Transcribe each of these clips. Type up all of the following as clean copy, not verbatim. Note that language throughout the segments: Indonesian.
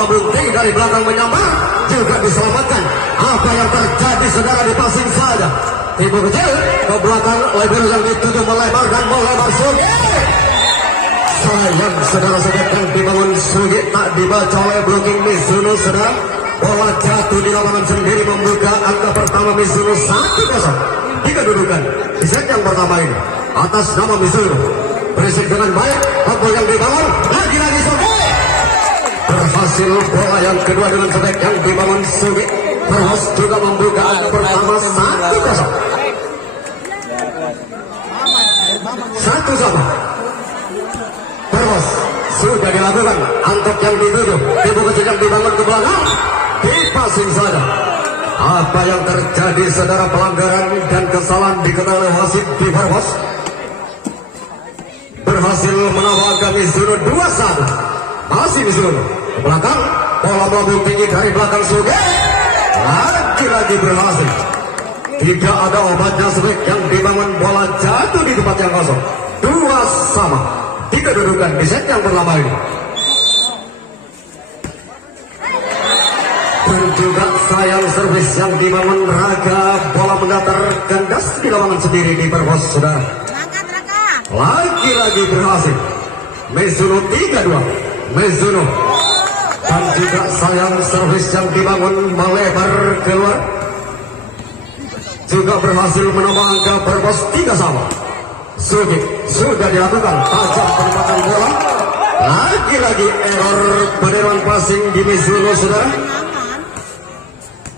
membunting dari belakang menyambar juga diselamatkan. Apa yang terjadi saudara di passing saja. Ibu kecil ke belakang, libero yang dituju melebar dan melebar Sugi. Sayang saudara-saudara yang dibangun Sugi tak dibaca oleh blocking Mizuno saudara. Bola jatuh di lapangan sendiri membuka angka pertama Mizuno 1-0 di kedudukan di set yang pertama ini atas nama Mizuno. Berisik dengan baik, bola yang dibangun lagi-lagi Sugi. Berhasil bola yang kedua dengan sebek yang dibangun Sugi. Terus juga membuka angka pertama 1-0. Terus sudah dilakukan antok yang dituju, ibu kecil yang dibangun ke belakang, di passing saja. Apa yang terjadi saudara, pelanggaran dan kesalahan diketahui oleh wasit di Barbos. Berhasil menambah angka Mizuno 2-1. Masih Mizuno ke belakang, bola melambung tinggi dari belakang Sugi. Lagi-lagi berhasil. Tidak ada obatnya sebek yang dibangun, bola jatuh di tempat yang kosong. 2-2 di kedudukan di set yang pertama ini. Dan juga sayang servis yang dibangun Raga, bola mendatar kandas di lapangan sendiri di Barbos saudara. Lagi-lagi berhasil. Mizuno 3-2. Mizuno. Dan juga sayang servis yang dibangun melebar keluar. Juga berhasil menambah angka Barbos 3-3. Sugi sudah dilakukan tajam penempatan bola. Lagi-lagi error penerimaan passing di Mizuno saudara.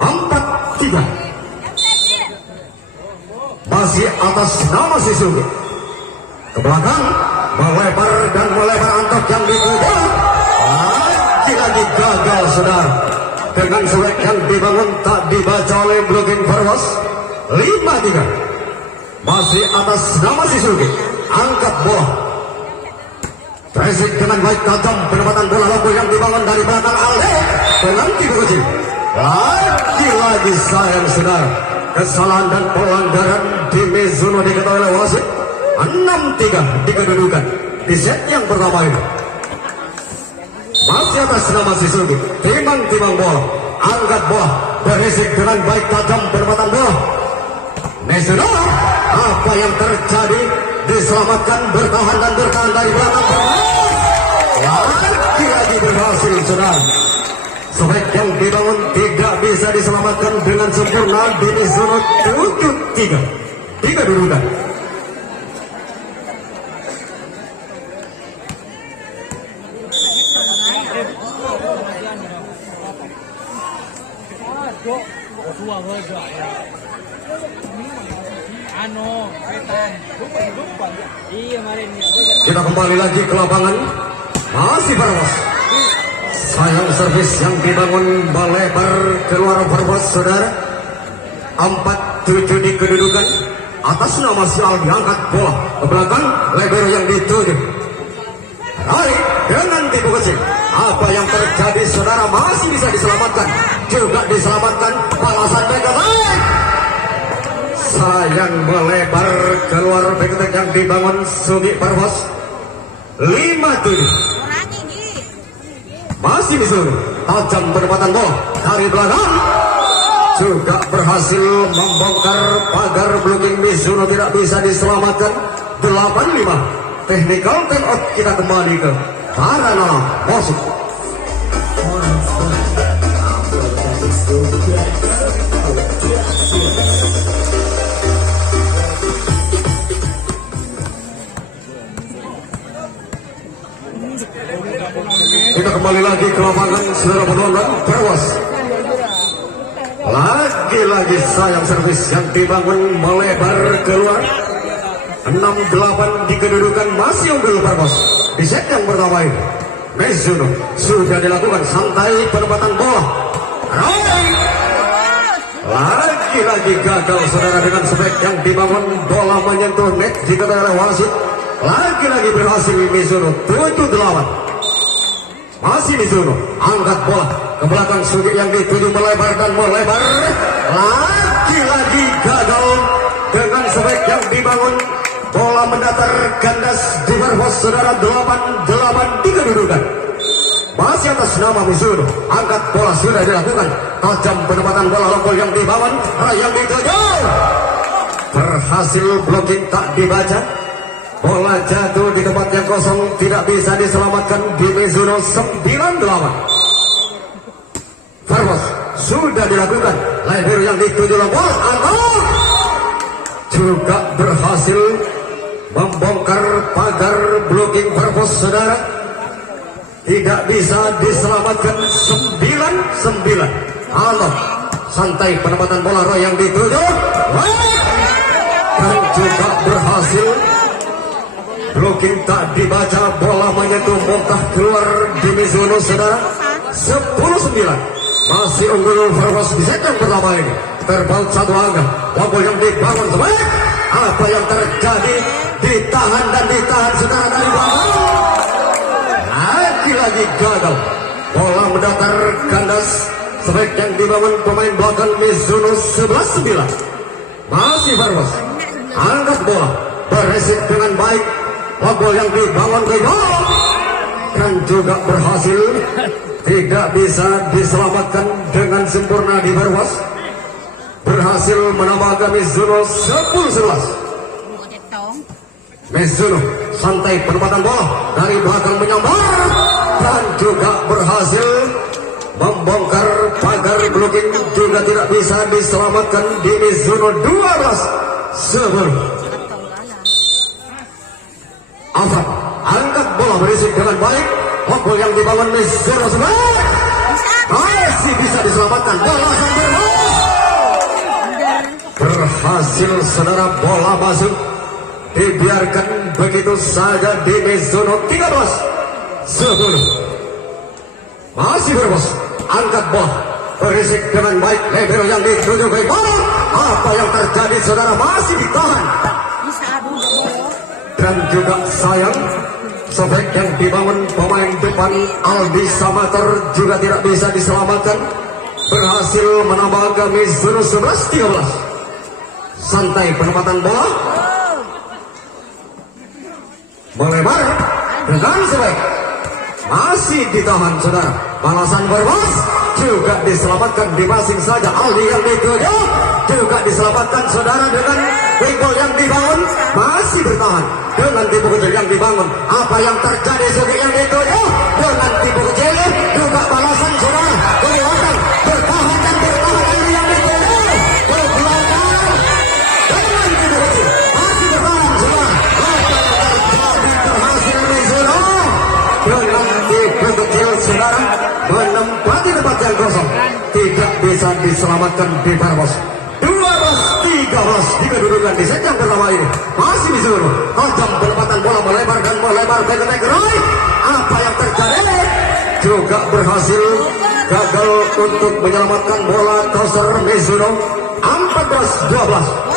4-3. Masih atas nama si Sugi. Ke belakang melebar dan melebar antok yang dituju. Lagi-lagi gagal saudara. Dengan suek yang dibangun tak dibaca oleh blocking Barbos. 5-3. Masih atas nama si Sugi. Angkat bola. Berisik dengan baik, tajam penempatan bola logo yang dibangun dari belakang Alde. Dengan ibu kecil. Lagi-lagi sayang saudara. Kesalahan dan pelanggaran di Mizuno diketahui oleh wasit. 6-3 di kedudukan di set yang pertama ini. Masih atas nama si Sugi. Timbang-timbang bola. Angkat bola. Berisik dengan baik, tajam penempatan bola. Mizuno. Apa yang terjadi? Diselamatkan, bertahan dan bertahan dari belakang. Lagi-lagi berhasil saudara. Sebek yang dibangun tidak bisa diselamatkan dengan sempurna di Mizuno 7-3 di kedudukan. Kita kembali lagi ke lapangan. Masih Barbos. Sayang servis yang dibangun melebar keluar Barbos saudara. 4-7 di kedudukan. Atas nama si Aldi angkat bola ke belakang, libero yang dituju. Tarik dengan tipu kecil. Apa yang terjadi saudara, masih bisa diselamatkan. Juga diselamatkan balasan mereka. Sayang melebar keluar back yang dibangun Sugi Barbos. 5-7. Masih Mizuno. Tajam penempatan bola dari belakang. Juga berhasil membongkar pagar blocking Mizuno, tidak bisa diselamatkan. 8-5. Technical time out. Kita kembali ke Karana Bosuk. Kita kembali lagi ke lapangan saudara penonton. Barbos. Lagi-lagi sayang servis yang dibangun melebar keluar. 6-8 di kedudukan, masih unggul Barbos di set yang pertama ini. Mizuno sudah dilakukan santai penempatan bola. Lagi-lagi gagal saudara dengan sebek yang dibangun, bola menyentuh net jika oleh wasit. Lagi-lagi berhasil Mizuno 7-8. Masih Mizuno angkat bola ke belakang Sugi yang dituju melebar dan melebar. Lagi-lagi gagal dengan sebek yang dibangun, bola mendatar kandas di Barbos saudara. 8-8 di kedudukan. masih atas nama Mizuno. Angkat bola sudah dilakukan, tajam penempatan bola lompol yang dibangun, yang dituju berhasil blocking tak dibaca. Bola jatuh di tempat yang kosong, tidak bisa diselamatkan di Mizuno 98. Farmos sudah dilakukan, lebar yang dituju lompol juga berhasil membongkar pagar blocking Farmos, saudara. Tidak bisa diselamatkan. 9-9. Allah santai penempatan bola Roy yang dituju dan juga berhasil blocking tak dibaca. Bola menyentuh muntah keluar di Mizuno, saudara. 10-9 masih unggul Farmos di set yang pertama ini. Terpaut satu angka, bola yang dibangun sebaik. Apa yang terjadi? Ditahan dan ditahan, saudara, dari belakang. Lagi gagal. Bola mendatar kandas. Sebaik yang dibangun pemain belakang Mizuno 11-9. Masih Farmos angkat bola, beresik dengan baik. Bola yang dibangun ke gol dan juga berhasil. Tidak bisa diselamatkan dengan sempurna di Farmos. Berhasil menambah Mizuno 10-11. Mizuno santai penempatan bola dari belakang menyambar dan juga berhasil membongkar pagar blocking, juga tidak bisa diselamatkan di Mizuno 12-10. Afan angkat bola berisik dengan baik. Bola yang dibangun Mizuno sebaik masih bisa diselamatkan. Bola sampai berhasil, saudara. Bola masuk, dibiarkan begitu saja di Mizuno 13-10. Masih Farmos angkat bola berisik dengan baik. Lebar yang dituju ke bola. Apa yang terjadi, saudara? Masih ditahan dan juga sayang. Sobek yang dibangun pemain depan Aldi Samator juga tidak bisa diselamatkan. Berhasil menambah ke Mizuno 11-13. Santai penempatan bola, melebar dengan sebaik. Masih ditahan, saudara. Balasan Farmos juga diselamatkan di passing saja. Aldi yang dituju juga diselamatkan, saudara, dengan gol yang dibangun. Masih bertahan dengan tipu kecil yang dibangun. Apa yang terjadi? Sugi yang dituju dengan tipu kecil juga balasan, saudara. Kelihatan bertahan dan bertahan. Aldi yang dituju ke belakang dengan tipu kecil. Masih bertahan, saudara. Berhasil Mizuno dengan tipu kecil, saudara, menempati tempat yang kosong. Tidak bisa diselamatkan di Farmos. 12-13 di kedudukan di set yang pertama ini. Masih Mizuno tajam penempatan bola, melebar dan melebar back right. Apa yang terjadi? Juga berhasil gagal untuk menyelamatkan bola. Coaster Mizuno 14-12.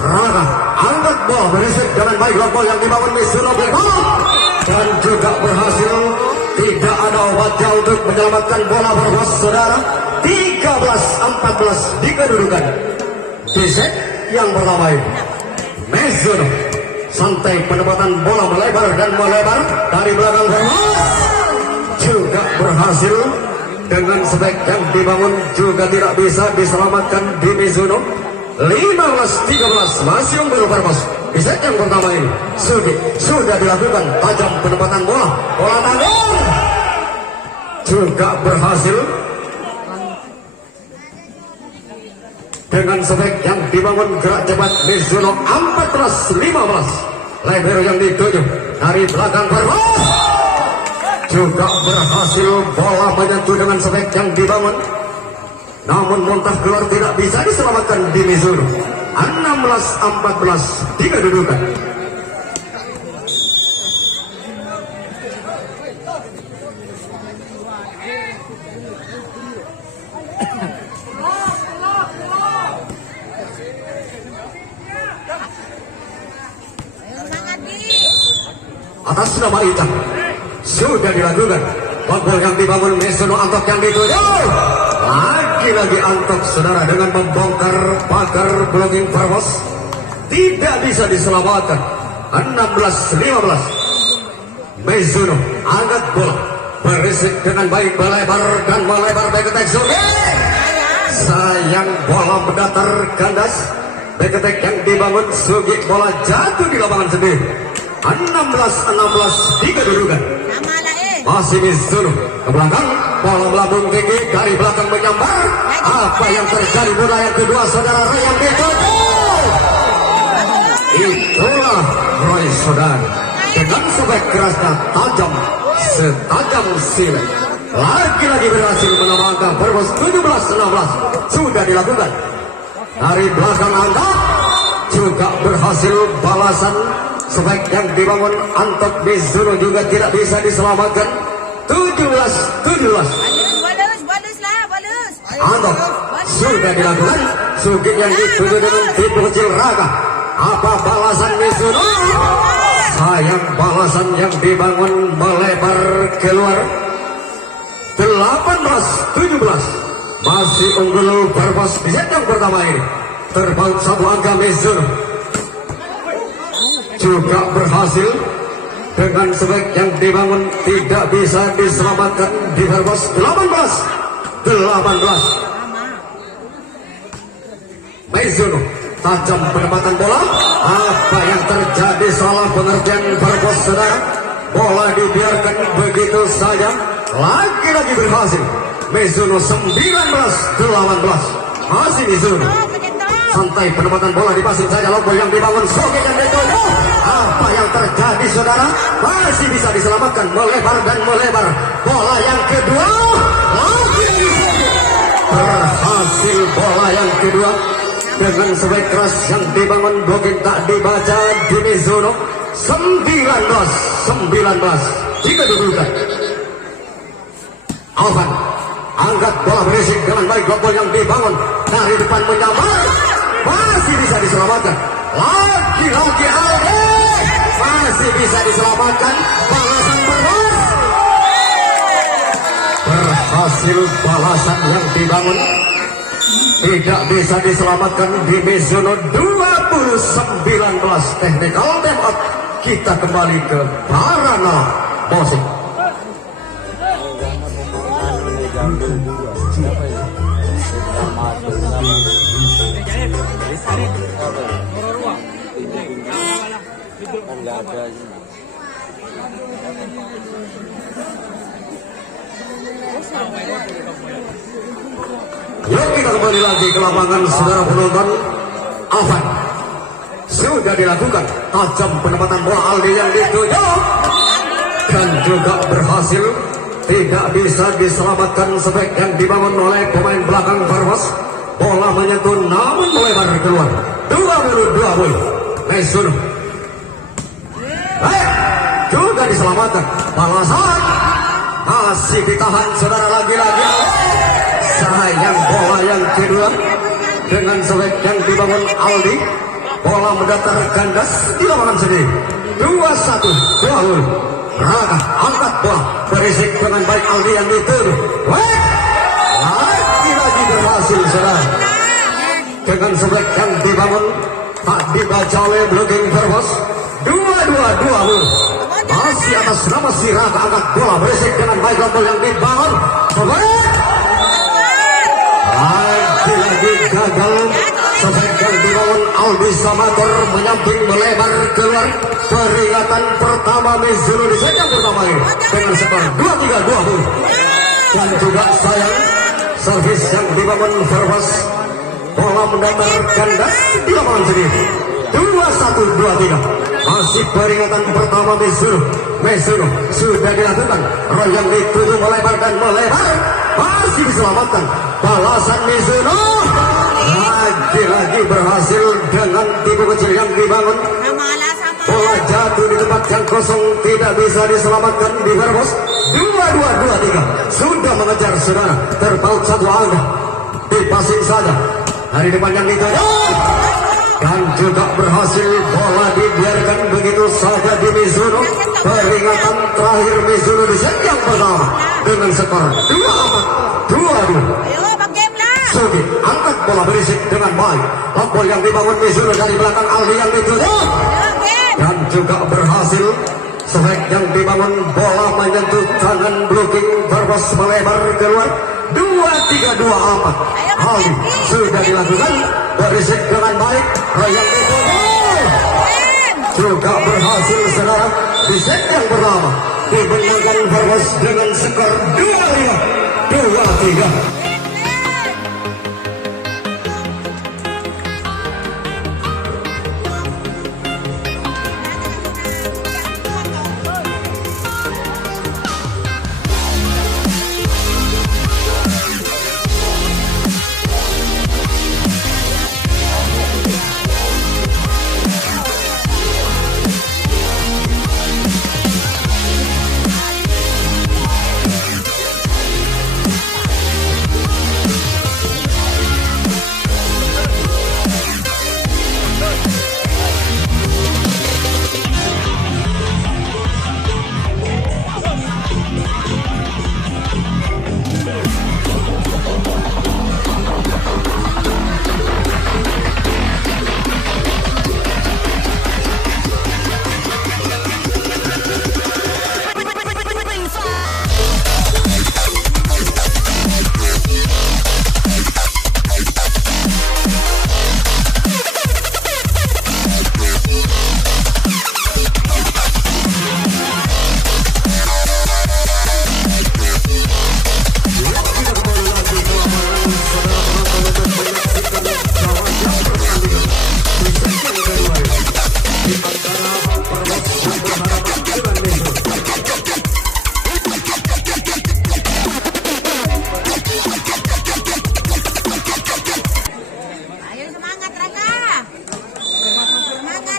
Raka angkat bola berisik dengan baik. Bola yang dibangun Mizuno dan juga berhasil. Tidak ada obatnya untuk menyelamatkan bola Farmos, saudara. 13-14 di kedudukan di set yang pertama ini. Mizuno santai penempatan bola, melebar dan melebar dari belakang Farmos. Juga berhasil dengan sebaik yang dibangun, juga tidak bisa diselamatkan di Mizuno. 15-13 masih unggul Farmos di set yang pertama ini. Sudah dilakukan tajam penempatan bola, bola tanggung juga berhasil dengan sebaik yang dibangun. Gerak cepat Mizuno 14-15. Lebar yang dituju dari belakang Farmos juga berhasil. Bola menyentuh dengan sebaik yang dibangun, namun muntah keluar, tidak bisa diselamatkan di Mizuno. 16-14 di kedudukan. Atas nama Ita sudah dilakukan. Gol yang dibangun Mizuno, Antok yang dituju. Lagi-lagi Antok, saudara, dengan membongkar pagar blocking Farmos. Tidak bisa diselamatkan. 16-15. Mizuno angkat bola berisik dengan baik melebar dan melebar back attack Sugi. Sayang bola mendatar kandas. Back attack yang dibangun Sugi, bola jatuh di lapangan sendiri. 16-16 di kedudukan. Masih Mizuno ke belakang, bola melambung tinggi dari belakang menyambar. Apa yang terjadi bola yang kedua saudara Roy yang ditutup. Itulah Roy saudara dengan sebab kerasnya tajam setajam silet. Lagi-lagi berhasil menambahkan Perpus 17-16 sudah dilakukan. Dari belakang Anda juga berhasil balasan. Sebaik yang dibangun Antok Mizuno juga tidak bisa diselamatkan. 17-17. Antok sudah dilakukan. Sugi yang dituju dengan tipu kecil Raga. Apa balasan Mizuno? Sayang balasan yang dibangun melebar keluar. 18-17. Masih unggul Perpus di set yang pertama ini. Terpaut satu angka Mizuno. Juga berhasil dengan sebaik yang dibangun tidak bisa diselamatkan di Perpus. 18-18. Mizuno tajam penempatan bola. Apa yang terjadi salah pengertian Perpus saudara. Bola dibiarkan begitu saja. Lagi-lagi berhasil. Mizuno 19-18. Masih Mizuno. Santai penempatan bola dipasing saja lompol yang dibangun Sugi dan ditutup. Apa yang terjadi saudara? Masih bisa diselamatkan melebar dan melebar. Bola yang kedua lagi berhasil bola yang kedua dengan sebaik keras yang dibangun Bogin tak dibaca di Mizuno. 19-19 jika dibuka. Alvan angkat bola berisik dengan baik lompol yang dibangun dari depan menyambar. Masih bisa diselamatkan. Lagi-lagi Aldi masih bisa diselamatkan. Balasan Perpus. Berhasil balasan yang dibangun. Tidak bisa diselamatkan di Mizuno. 20-19 technical time out. Kita kembali ke Barana Musik. Yuk kita kembali lagi ke lapangan saudara penonton. Alvan sudah dilakukan tajam penempatan bola Aldi yang dituju dan juga berhasil. Tidak bisa diselamatkan sebaik yang dibangun oleh pemain belakang Perpus. Bola menyentuh namun melebar keluar. 22 Mizuno. Juga diselamatkan. Balasan masih ditahan saudara lagi-lagi. Sayang bola yang kedua dengan sebaik yang dibangun Aldi. Bola mendatar kandas di lapangan sendiri. 21-20. Raga angkat bola berisik dengan baik Aldi yang dituduh. Lagi-lagi berhasil saudara dengan sebaik yang dibangun tak dibaca oleh blocking Perpus. 22-20. Masih atas nama si Raga angkat bola berisik dengan baik lompol yang dibangun. Lagi-lagi gagal. Sebaik yang dibangun Aldi Samator menyamping melebar keluar. Peringatan pertama Mizuno di set yang pertama ini dengan skor 23-20. Dan juga sayang servis yang dibangun Perpus. Bola mendatar kandas di lapangan sendiri. 21-23. Masih peringatan pertama Mizuno sudah dilakukan. Roy yang dituju melebar dan melebar. Masih diselamatkan. Balasan Mizuno lagi-lagi berhasil dengan tipu kecil yang dibangun. Bola jatuh di tempat yang kosong, tidak bisa diselamatkan di Perpus. 22-23 sudah mengejar saudara. Terpaut satu angka. Dipasing saja dari depan yang dituju. Dan juga berhasil bola dibiarkan begitu saja di Mizuno. Peringatan terakhir Mizuno di set yang pertama dengan skor 24-22. Sugi angkat bola berisik dengan baik. Lompol yang dibangun Mizuno dari belakang Aldi yang ditutup. Dan juga berhasil Smack yang dibangun, bola menyentuh tangan blocking, Barbos melebar keluar. 2-3-2 amat. Hal sudah dilakukan, berisik dengan baik. Royal Depot juga berhasil saudara di set yang pertama dimenangkan Barbos dengan skor 2-5, 2-3.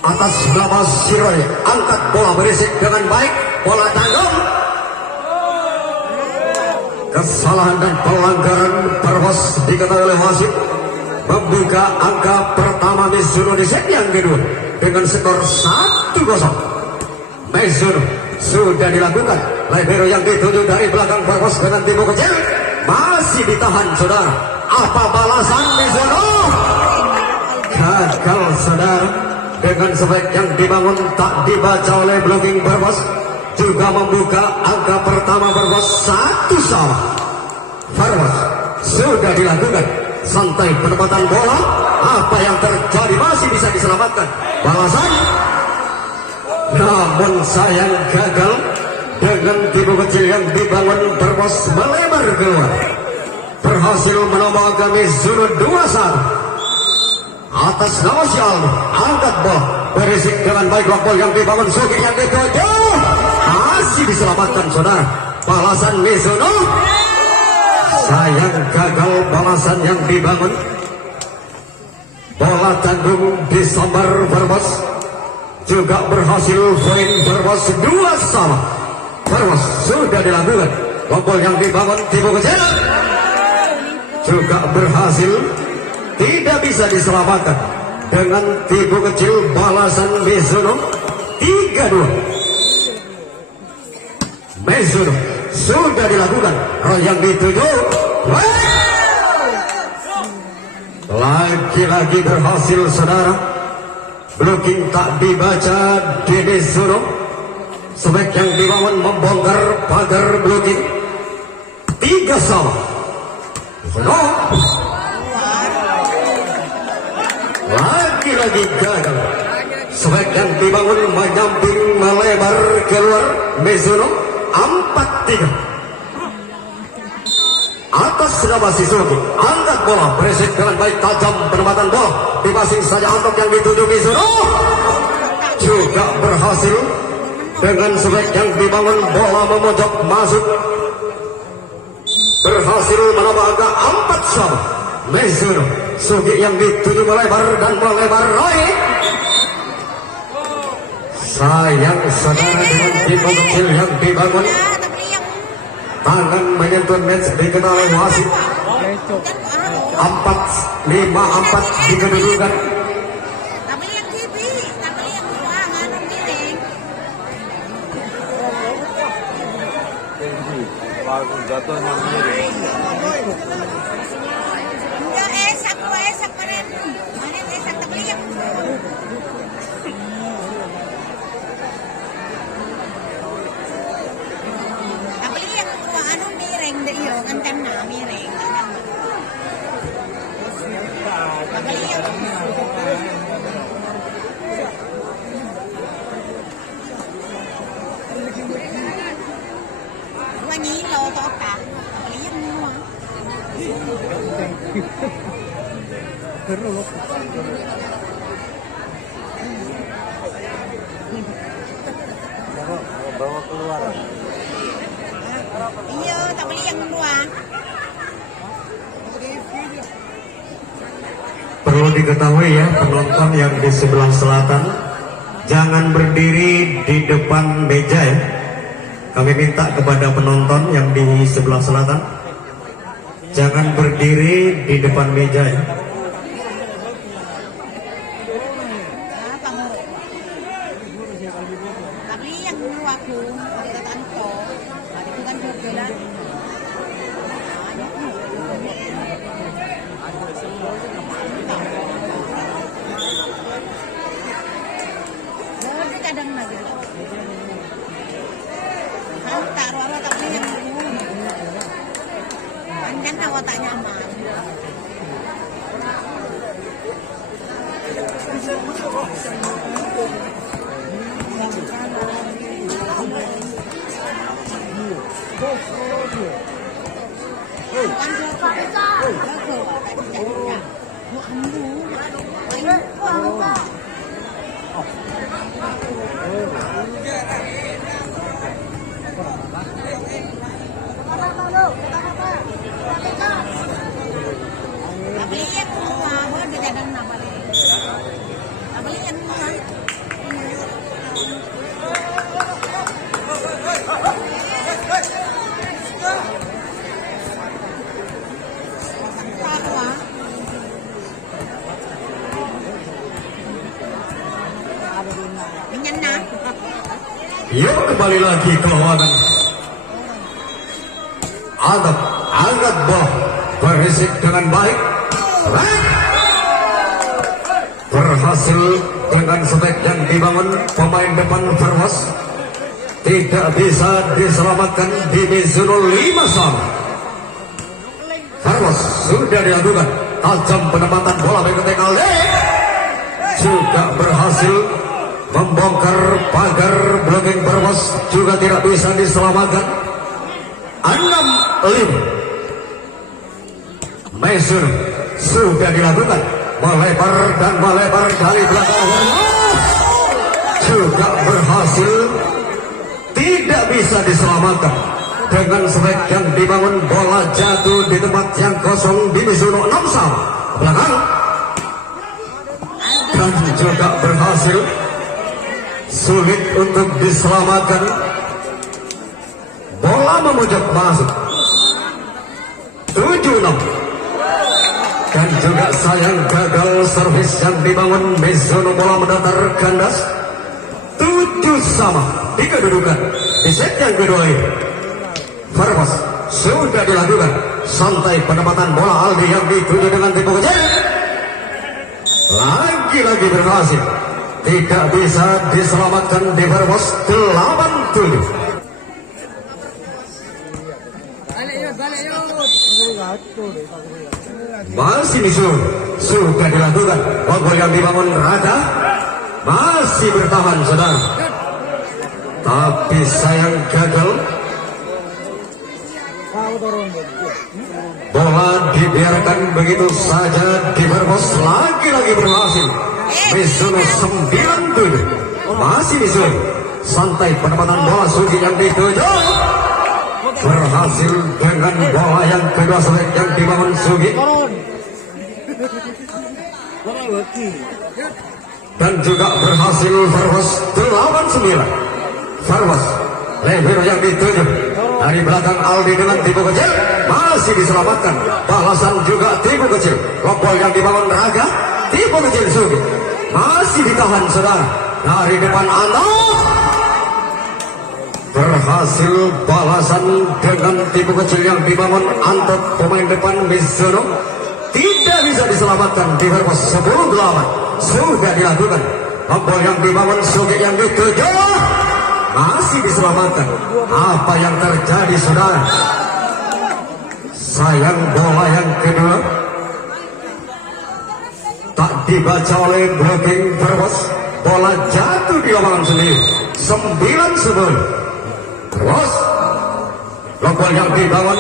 Atas nama Siroy, angkat bola berisik dengan baik, bola tanggung. Kesalahan dan pelanggaran Barbos diketahui oleh wasit, membuka angka pertama Mizuno di set yang kedua dengan skor 1-0. Mizuno sudah dilakukan, libero yang dituju dari belakang Barbos dengan timbu kecil masih ditahan saudara. Apa balasan Mizuno? Gagal saudara. Dengan sebaik yang dibangun tak dibaca oleh blocking Barbos, juga membuka angka pertama Barbos 1-0. Barbos sudah dilakukan, santai penempatan bola. Apa yang terjadi masih bisa diselamatkan. Balasan, namun sayang gagal. Dengan tipu kecil yang dibangun Barbos melebar keluar, berhasil menambah Mizuno 2-1. Atas nama si Aldo, angkat bola berisik dengan baik, bola yang dibangun Sugi yang dituju masih diselamatkan saudara. Balasan Mizuno, sayang gagal balasan yang dibangun. Bola tanggung disambar Barbos, juga berhasil poin Barbos 2-1. Barbos sudah dilakukan, bola yang dibangun tipu kecil juga berhasil, tidak bisa diselamatkan. Dengan tipu kecil balasan Mizuno 3-2. Mizuno sudah dilakukan, yang dituju lagi-lagi berhasil saudara. Blocking tak dibaca di Mizuno. Sebek yang dibangun membongkar pagar blocking 3-1. Mizuno lagi-lagi gagal. Sebek yang dibangun menyamping melebar keluar. Mizuno 4-3. Atas nama Suzuki, angkat bola berisik dengan baik, tajam penempatan bola, dipasing saja untuk yang dituju Mizuno, juga berhasil. Dengan sebek yang dibangun bola memojok masuk, berhasil menambah angka 4-1. Mizuno, Sugi yang dituju melebar dan melebar Roy. Sayang saudara, dengan tipe kecil yang dibangun, tangan menyentuh net diketahui wasit. 4-5-4 dikedudukan. Jatuhnya mirip. Enggak, esak keren. Mana esak tapi yang kencang na miring. Pagaliyak. Wanyi lo toka. Pagaliyak mo. Bawa keluar. Iya, tak beli yang dua. Perlu diketahui ya penonton yang di sebelah selatan, jangan berdiri di depan meja ya. Kami minta kepada penonton yang di sebelah selatan, jangan berdiri di depan meja ya. Tak beli yang dua aku. Ada tanto. Ada bukan jualan. Kadang lagi. Kalau taruh tak beli yang panjang awak tak nyaman. Bukan siapa? Mau ambu, main beli yang semua, ada jadang apa lagi? Beli yang semua. Yuk kembali lagi ke lawanan. Angkat boh berisik dengan baik. Baik. Berhasil dengan sebaik yang dibangun pemain depan Farwas. Tidak bisa diselamatkan di Mizuno 5 sama. Farwas sudah dilakukan. Tajam penempatan bola baik ke Alde. Juga berhasil membongkar pagar blocking Farwas, juga tidak bisa diselamatkan. 6-5. Mesun sudah dilakukan, melebar dan melebar dari belakang, juga berhasil, tidak bisa diselamatkan. Dengan sebaik yang dibangun, bola jatuh di tempat yang kosong di Mizuno 6 sama belakang, dan juga berhasil, sulit untuk diselamatkan. Bola memojok masuk 7-6. Dan juga sayang gagal servis yang dibangun Mizuno, bola mendatar kandas 7 sama di kedudukan di set yang kedua ini. Farwas sudah dilakukan, santai penempatan bola Aldi yang dituju dengan tipu kecil, lagi-lagi berhasil, tidak bisa diselamatkan di Farwas 8-7. Masih Mizuno sudah dilakukan, gol yang dibangun Rada masih bertahan saudara, tapi sayang gagal. Bola dibiarkan begitu saja di Farwas, lagi-lagi berhasil. Mizuno 9-7. Masih Mizuno, santai penempatan bola Sugi yang dituju, berhasil dengan bola yang kedua selek yang dibangun Sugi, dan juga berhasil Farwas 8-9. Farwas Levero yang dituju dari belakang Aldi dengan tipu kecil, masih diselamatkan. Balasan juga tipu kecil, lompol yang dibangun Raga, tipu kecil Sugi masih ditahan saudara dari depan Anda. Berhasil balasan dengan tipu kecil yang dibangun Antot pemain depan Mizuno, tidak bisa diselamatkan di Farwas 10-8. Sudah dilakukan, lompol yang dibangun Sugi yang dituju masih diselamatkan. Apa yang terjadi saudara? sayang bola yang kedua tak dibaca oleh blocking Brebes. Bola jatuh di lapangan sendiri. 9-9. Brebes lokal yang dibangun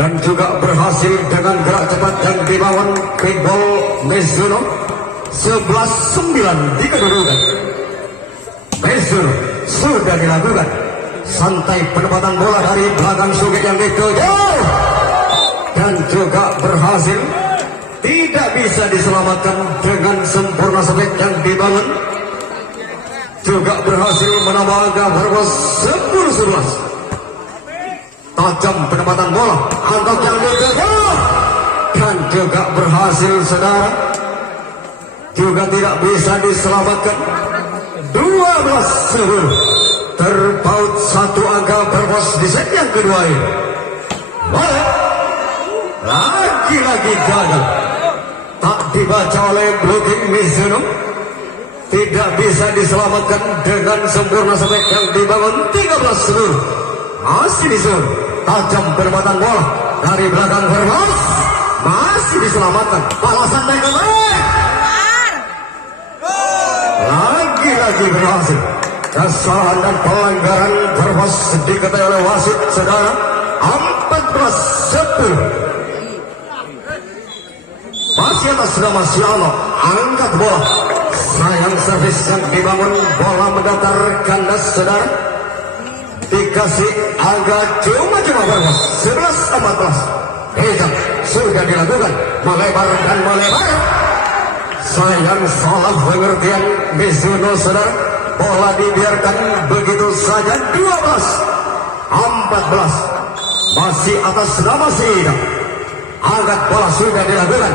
dan juga berhasil dengan gerak cepat yang dibangun Kickball Mizuno. 11-9 di kedudukan. Mizuno sudah dilakukan santai penempatan bola dari belakang Sugi yang dituju dan juga berhasil, tidak bisa diselamatkan dengan sempurna sebek yang dibangun, juga berhasil menambah angka Brebes 10-11. Tajam penempatan bola angkat yang dituju dan juga berhasil saudara, juga tidak bisa diselamatkan. 12-10. Terpaut satu angka Brebes di set yang kedua ini. Lagi-lagi gagal. Tak dibaca oleh blocking Mizuno. Tidak bisa diselamatkan dengan sempurna sebek yang dibangun. 13-10. Masih disuruh. Tajam penempatan bola dari belakang Brebes. Masih diselamatkan. Balasan dari kembali. Lagi-lagi berhasil. Kesalahan dan pelanggaran Brebes diketahui oleh wasit saudara. 14-10. Masih atas nama Siano, angkat bola. Sayang servis yang dibangun, bola mendatar kandas saudara. Dikasih agak cuma-cuma Brebes. 11-14. Hijab sudah dilakukan, melebar dan melebar. Sayang salah pengertian Mizuno saudara. Bola dibiarkan begitu saja. 12-14. Masih atas nama Sida. Angkat bola sudah dilakukan.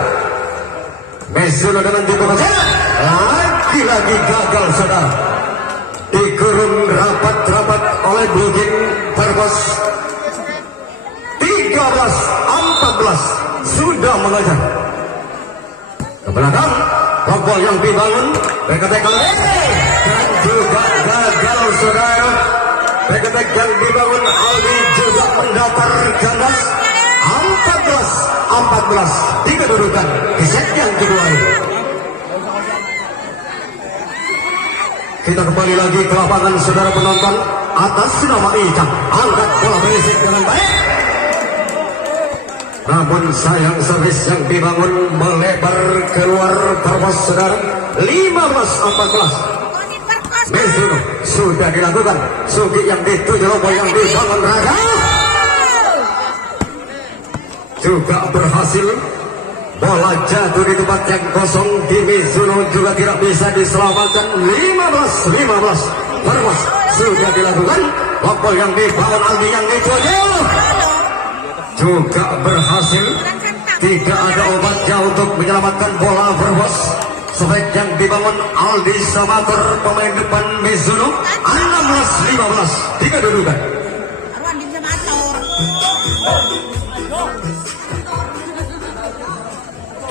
Mizuno dengan tipu kejar. Lagi-lagi gagal saudara. Dikurung rapat-rapat oleh blocking Brebes. 13-14. Sudah mengejar ke belakang. Bobol yang dibangun. Reketek dan juga gagal saudara. Reketek yang dibangun Aldi juga mendatar ganas. 14-14 di kedudukan di set yang kedua ini. Kita kembali lagi ke lapangan saudara penonton. Atas nama Icang, angkat bola berisik dengan baik. Namun sayang servis yang dibangun melebar keluar Brebes saudara. 15-14. Mizuno sudah dilakukan. Sugi yang dituju, Robo yang dibangun raga. Juga berhasil. Bola jatuh di tempat yang kosong di Mizuno juga tidak bisa diselamatkan. 15-15. Brebes sudah dilakukan. Robo yang dibangun, Aldi yang dituju. Juga berhasil. Tidak ada obatnya untuk menyelamatkan bola Brebes. Sebek yang dibangun Aldi Samator, pemain depan Mizuno. 16-15 di kedudukan.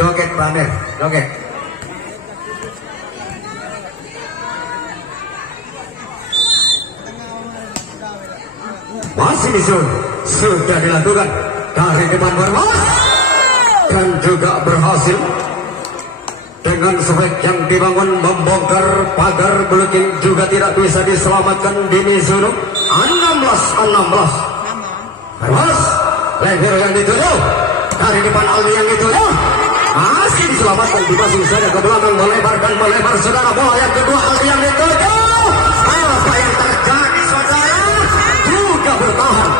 Joget Bander, joget. Masih Mizuno sudah dilakukan dari depan Brebes dan juga berhasil. Dengan sebek yang dibangun membongkar pagar blocking juga tidak bisa diselamatkan di Mizuno. 16-16. Brebes leher yang dituju dari depan Aldi yang dituju masih diselamatkan, dipasung saja ke belakang, melebar dan melebar saudara. Bola yang kedua Aldi yang dituju. Apa yang terjadi saudara? Juga bertahan.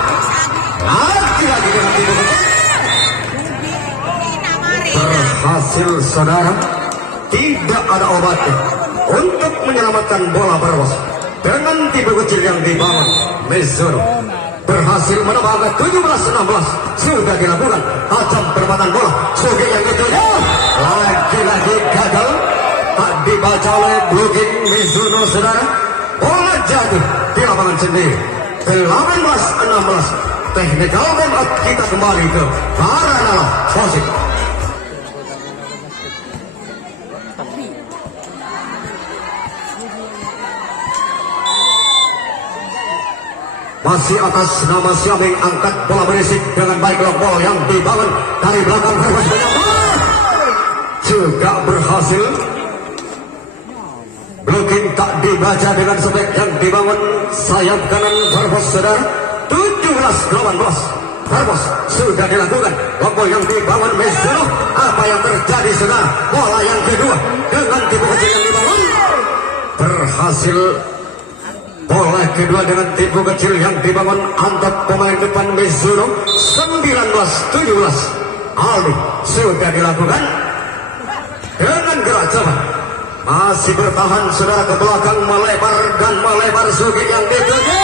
Lagi-lagi dengan tipu berhasil saudara. Tidak ada obatnya untuk menyelamatkan bola Brebes. Dengan tipu kecil yang dibangun Mizuno berhasil menambah angka 17-16. Sudah dilakukan tajam perempatan bola. Sugi yang dituju lagi-lagi gagal. Tak dibaca oleh blocking Mizuno saudara. Bola jatuh di lapangan sendiri. 18-16. Technical time out. Kita kembali ke Paranala Posik. masih atas nama Syaming, angkat bola berisik dengan baik. Long ball yang dibangun dari belakang Verbos juga berhasil. Blocking tak dibaca dengan sebek yang dibangun sayap kanan Verbos saudara. 17-18 Verbos sudah dilakukan. Long ball yang dibangun Mesuno. Apa yang terjadi saudara? Bola yang kedua dengan tipu kecil yang dibangun berhasil. Bola kedua dengan tipu kecil yang dibangun antar pemain depan Mizuno. 19-17 Aldi sudah dilakukan dengan gerak cepat. Masih bertahan saudara ke belakang, melebar dan melebar. Sugi yang dituju.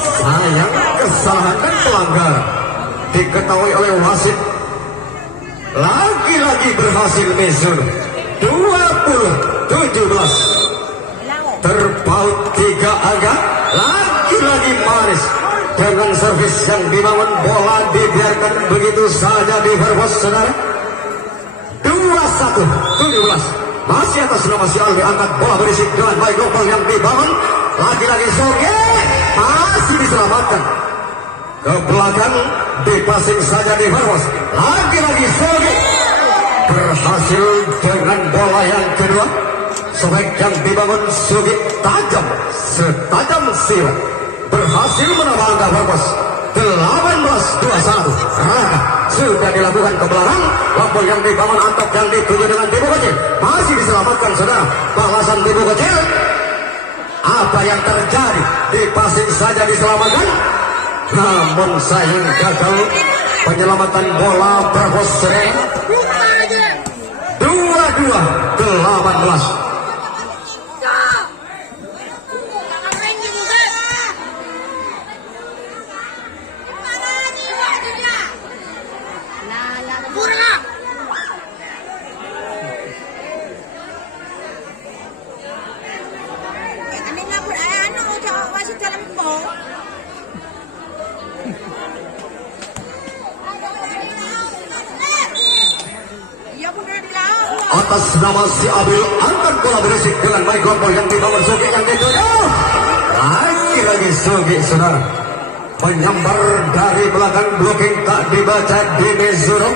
Sayang kesalahan dan pelanggaran diketahui oleh wasit. Lagi-lagi berhasil Mizuno. 20-17 terpaut 3 angka. Lagi-lagi manis dengan servis yang dibangun. Bola dibiarkan begitu saja di Verbos saudara. 21-17 masih atas nama si Aldi, angkat bola berisik dengan baik. Lokal yang dibangun. Lagi-lagi Soge masih diselamatkan ke belakang, dipasing saja di Verbos. Lagi-lagi Soge berhasil dengan bola yang kedua. Sobek yang dibangun Sugi tajam, setajam silat, berhasil menambah angka Verbos. 18-21 Raka sudah dilakukan ke belakang. Lompol yang dibangun Antok yang dituju dengan tipu kecil masih diselamatkan saudara. Balasan tipu kecil. Apa yang terjadi? Dipasing saja diselamatkan. Namun sayang gagal penyelamatan bola Verbos saudara. 22-18 atas nama si Abil, angkat bola berisik dengan baik. Lompol yang dibangun Sugi yang dituju. Lagi-lagi Sugi saudara menyambar dari belakang. Blocking tak dibaca di Mizuno.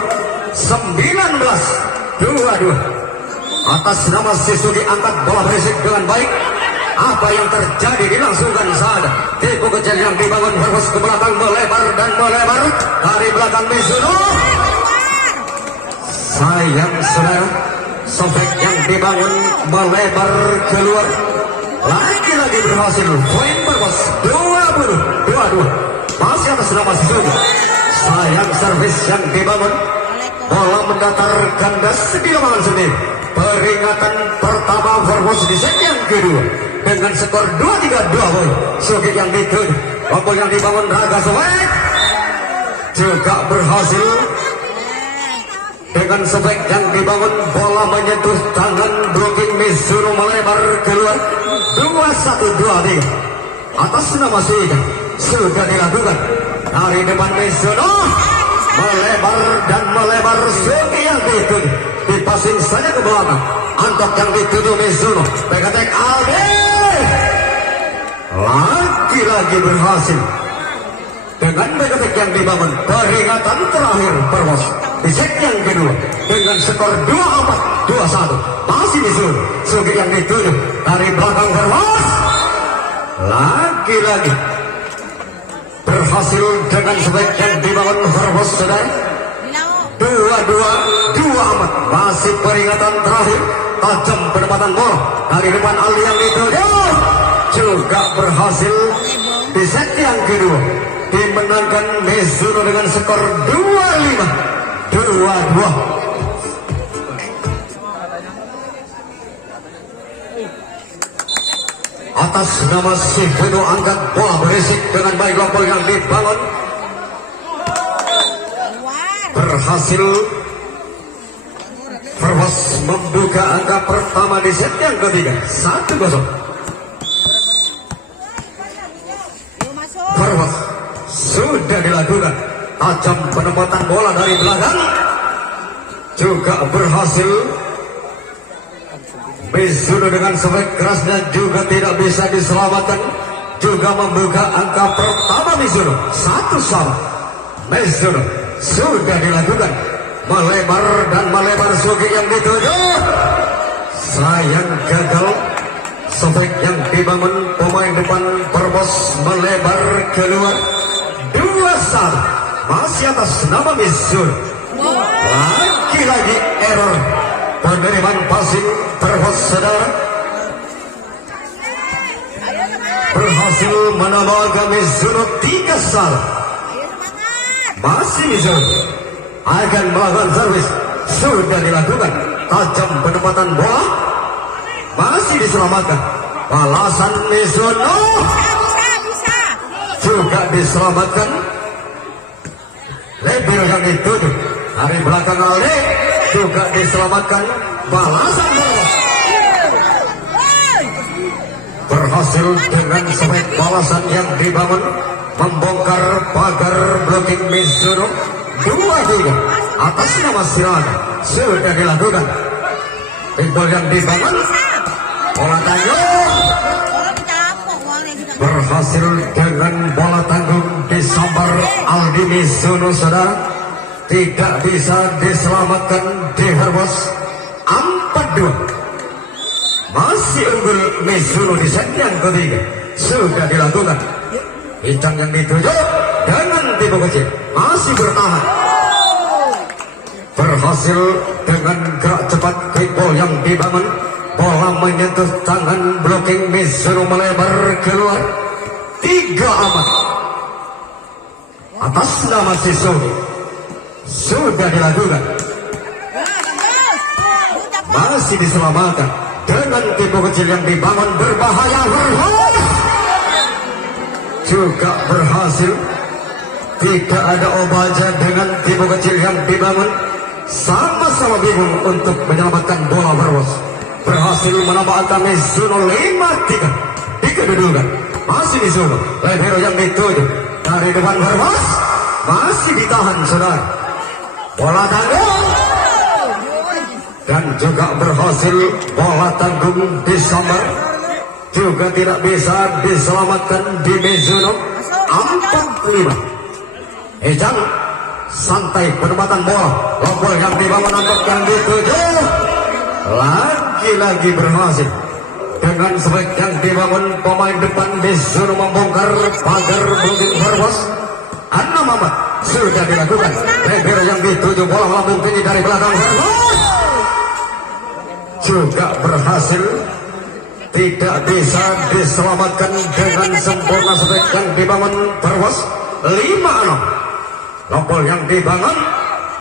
19-22 atas nama si Sugi, angkat bola berisik dengan baik. Apa yang terjadi dilangsungkan saja. Tipu kecil yang dibangun Verbos ke belakang, melebar dan melebar dari belakang Mizuno. Sayang saudara, sobek yang dibangun melebar keluar. Lagi-lagi berhasil. Poin Verbos 20-22 masih atas nama Sugi. Sayang servis yang dibangun. Bola mendatar kandas di lapangan sendiri. Peringatan pertama Verbos di set yang kedua dengan skor 2-3-2 poin. Sugi yang dituju. Lompol yang dibangun Raga Sobek juga berhasil. Dengan sobek yang dibangun, bola menyentuh tangan. Blocking Mizuno melebar keluar. 21-23 atas nama Sugi sudah dilakukan dari depan Mizuno. Melebar dan melebar. Sugi yang dituju, dipasing saja ke belakang. Antok yang dituju Mizuno. Pegatek Aldi lagi-lagi berhasil dengan Pegatek yang dibangun. Peringatan terakhir Verbos di set yang kedua dengan skor 24-21 masih Mizuno. Sugi yang dituju dari belakang Verbos. Lagi-lagi berhasil dengan sebek yang dibangun Verbos saudara. 22-24 masih peringatan terakhir. Tajam penempatan bola dari depan Aldi yang dituju juga berhasil di set yang kedua dimenangkan Mizuno dengan skor 25-22. Atas nama si Hudo, angkat bola berisik dengan baik. Lompol yang dibangun berhasil. Verbos membuka angka pertama di set yang ketiga. 1-0. Verbos sudah dilakukan. Tajam penempatan bola dari belakang juga berhasil. Mizuno dengan sebek kerasnya juga tidak bisa diselamatkan. juga membuka angka pertama Mizuno 1-1. Mizuno sudah dilakukan melebar dan melebar Sugi yang dituju. Sayang gagal. Sobek yang dibangun pemain depan Perpos melebar keluar 2-1 masih atas nama Mizuno. Lagi-lagi error penerimaan passing Perpos saudara berhasil menambahkan Mizuno 3-1. Masih Mizuno akan melakukan servis. Sudah dilakukan tajam penempatan bola, masih diselamatkan. Balasan Mizuno Bisa. juga diselamatkan. Lebel yang dituju dari belakang Aldi juga diselamatkan. Balasan bola berhasil dengan semen balasan yang dibangun membongkar pagar blocking Mizuno 2-3 atas nama Sirana. Sudah dilakukan pinggul yang dibangun, bola tanggung berhasil dengan bola tanggung disambar Aldi Mizuno saudara, tidak bisa diselamatkan di Herbos 4-2. Masih unggul Mizuno di set yang ketiga. Sudah dilakukan Icang yang dituju dengan tipe kecil masih bertahan, berhasil dengan gerak cepat kickball yang dibangun, bola menyentuh tangan blocking Mizuno melebar keluar 3-4 atas nama Sisugi. Sudah dilakukan, masih diselamatkan dengan tipe kecil yang dibangun berbahaya. Juga berhasil, tidak ada Obaja dengan tipe kecil yang dibangun, sama-sama bingung untuk menyelamatkan bola Perpos. Berhasil menambah angka Mizuno 5-3 di kedudukan. Masih Mizuno, Libero yang dituju dari depan Perpos, masih ditahan saudara. Bola tanggung dan juga berhasil bola tanggung disambar, juga tidak bisa diselamatkan di Mizuno 4-5. Ejang santai penempatan bola, lompol yang dibangun untuk yang dituju, lagi-lagi berhasil dengan sebaik yang dibangun pemain depan Mizuno membongkar pagar blocking Perpos. 6-4 sudah dilakukan. Libero yang dituju, bola melambung tinggi dari belakang Perpos, juga berhasil, tidak bisa diselamatkan dengan sempurna sebaik yang dibangun Perpos. 5-6 lompol yang dibangun,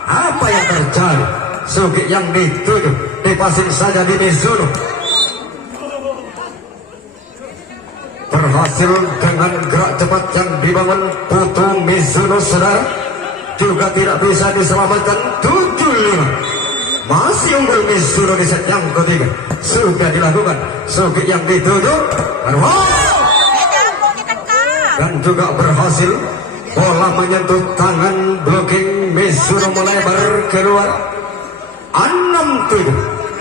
apa yang terjadi? Sugi yang dituju dipasing saja di Mizuno, berhasil dengan gerak cepat yang dibangun Putu Mizuno saudara, juga tidak bisa diselamatkan. 7-5 masih unggul Mizuno di set yang ketiga. Sudah dilakukan Sugi yang dituju dan juga berhasil, bola menyentuh tangan blocking Mizuno melebar keluar 6-7.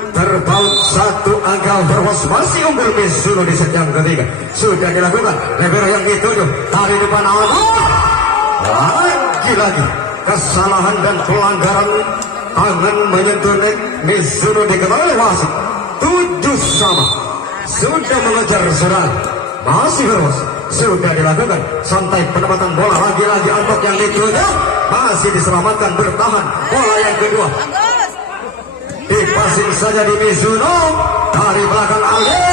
Terpaut satu angka Perpos, masih unggul Mizuno di set yang ketiga. Sudah dilakukan Libero yang dituju dari depan Aldo, lagi-lagi kesalahan dan pelanggaran tangan menyentuh net Mizuno diketahui wasit. 7-sama sudah mengejar saudara. Masih Perpos, sudah dilakukan santai penempatan bola, lagi-lagi Antok yang dituju, masih diselamatkan bertahan. Bola yang kedua dipasing saja di Mizuno dari belakang Aldi,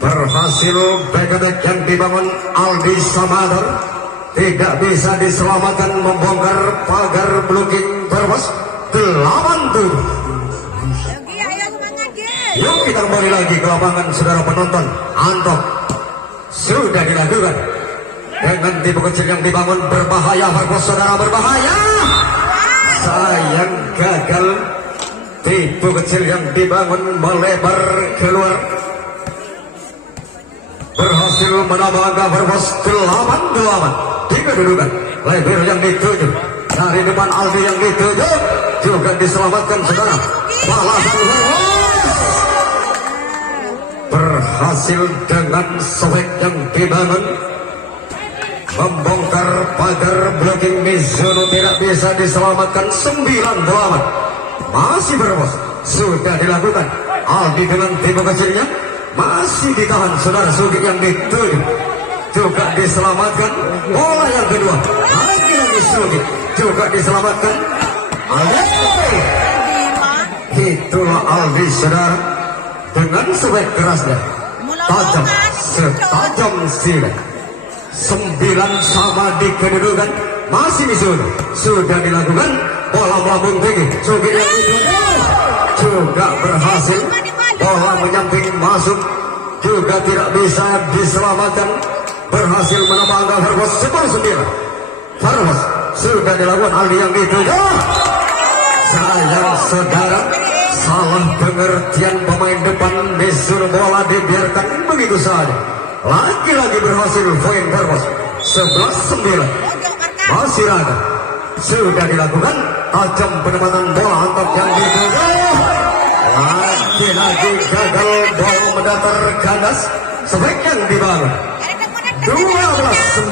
berhasil back-attack yang dibangun Aldi Samadar, tidak bisa diselamatkan membongkar pagar blocking Perpos. 8-7. Yuk kita kembali lagi ke lapangan saudara penonton. Antok sudah dilakukan dengan tipe kecil yang dibangun berbahaya Perpos saudara, berbahaya. Sayang gagal, tipe kecil yang dibangun melebar keluar, berhasil menambah angka Perpos 8-8 di kedudukan. Libero yang dituju dari depan Aldi yang dituju, juga diselamatkan saudara. Balasan Perpos berhasil dengan sobek yang dibangun membongkar pagar blocking Mizuno, tidak bisa diselamatkan. 9-8 masih berbos, sudah dilakukan. Aldi dengan tim kecilnya masih ditahan. Saudara Sugi yang dituju juga diselamatkan. Bola yang kedua lagi Sugi juga diselamatkan. Aldi, itulah Aldi saudara dengan sobek kerasnya, tajam setajam silat. 9 sama di kedudukan, masih Mizuno, sudah dilakukan. Bola melambung tinggi, Sugi yang dituju juga berhasil. Bola menyamping masuk, juga tidak bisa diselamatkan. Berhasil menambah angka Verbos 10-9. Verbos sudah dilakukan. Aldi yang dituju. Sayang saudara, salah pengertian pemain depan Mizuno. Bola dibiarkan begitu saja. Lagi-lagi berhasil poin Verbos 11-9. Masih raga, sudah dilakukan. Tajam penempatan bola untuk yang dituju. Lagi-lagi gagal, bola mendatar ganas. Sobek yang dibangun 12-9.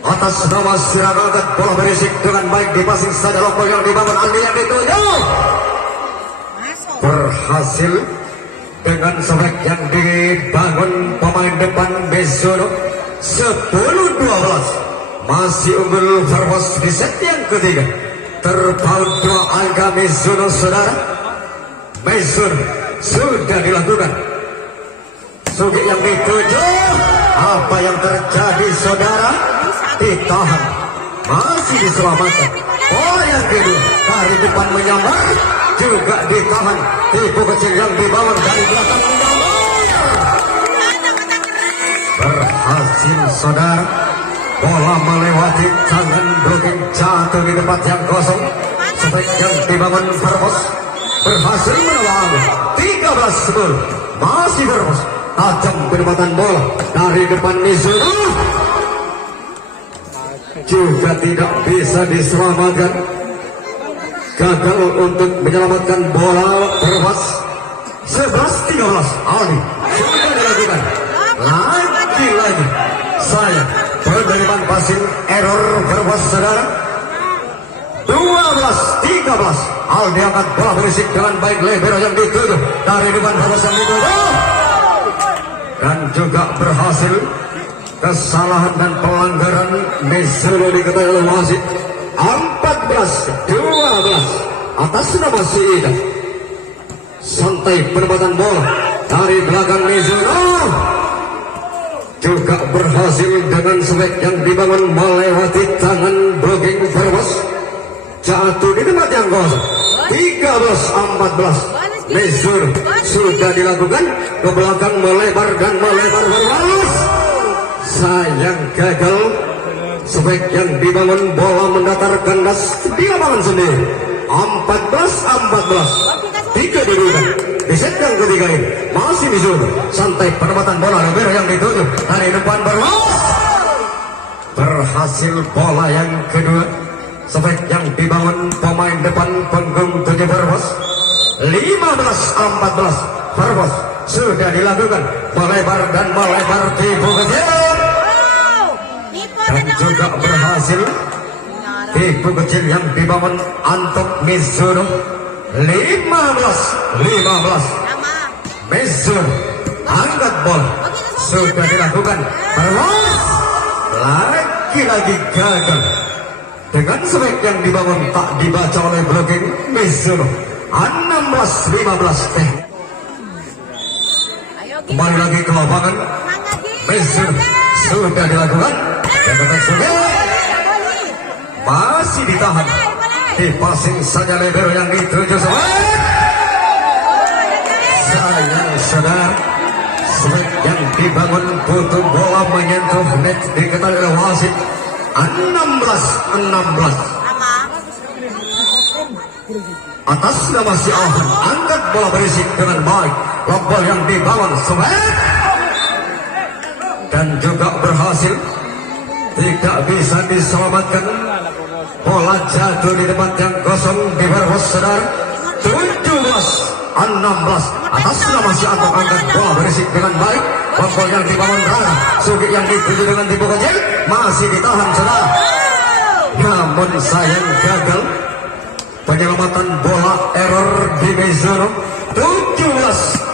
Atas nama Siragagat, bola berisik dengan baik dipasing saja. Lokal yang dibangun, Aldi yang dituju berhasil dengan sobek yang dibangun pemain depan Mizuno. 10-12 masih unggul Verbos di set yang ketiga. Terpaut 2 angka Mizuno saudara. Mizuno sudah dilakukan. Sugi yang dituju. Apa yang terjadi saudara? Ditahan, masih diselamatkan. Oh yang kedua dari depan menyambar, juga ditahan. Tipu kecil yang dibangun dari belakang menyambar. Berhasil saudara. Bola melewati tangan blocking, jatuh di tempat yang kosong. Sobek yang dibangun Verbos berhasil menang 13-10. Masih Verbos. Tajam penempatan bola dari depan Mizuno, juga tidak bisa diselamatkan. Gagal untuk menyelamatkan bola Verbos. 11-13. Aldi sudah dilakukan. Lagi-lagi saya penerimaan passing error Verbos saudara. 12-13. Aldi angkat bola berisik dengan baik. Libero yang dituju dari depan Verbos yang dituju, dan juga berhasil. Kesalahan dan pelanggaran Mizuno diketahui oleh wasit. 14-12 atas nama Siida. Santai penempatan bola dari belakang Mizuno, juga berhasil dengan sobek yang dibangun melewati tangan blocking Verbos. Jatuh di tempat yang kosong. 13-14. Mizuno sudah dilakukan. Ke belakang melebar dan melebar Verbos. Sayang gagal. Sobek yang dibangun, bola mendatar kandas di lapangan sendiri. 14-14. 3 didudukan. Di set yang ketiga ini masih Mizuno. Santai penempatan bola. Libero yang dituju dari depan Verbos. Berhasil bola yang kedua. Sobek yang dibangun pemain depan punggung 7 Verbos. 15-14. Verbos sudah dilakukan. Melebar dan melebar tipu kecil, dan juga berhasil. Tipu kecil yang dibangun untuk Mizuno. 15-15. Mizuno angkat bola, sudah dilakukan. Verbos lagi-lagi gagal. Dengan sobek yang dibangun tak dibaca oleh blocking Mizuno. 16-15. Kembali lagi ke lapangan. Mizuno sudah dilakukan. Dan masih ditahan. Dipasing saja libero yang dituju sobek. Sayang saudara, sobek yang dibangun butuh bola menyentuh net diketahui oleh wasit. 16-16. Atas nama si Alvan, angkat bola berisik dengan baik. Lompol yang dibangun sobek, dan juga berhasil. Tidak bisa diselamatkan. Bola jatuh di tempat yang kosong di Verbos saudara. 17-16. atas nama si Antok angkat bola berisik dengan baik. Bongkol yang dibangun Rara, Sugi yang dituju dengan tipu kecil masih ditahan saudara. Namun sayang gagal. Penyelamatan bola error di Mizuno. 17.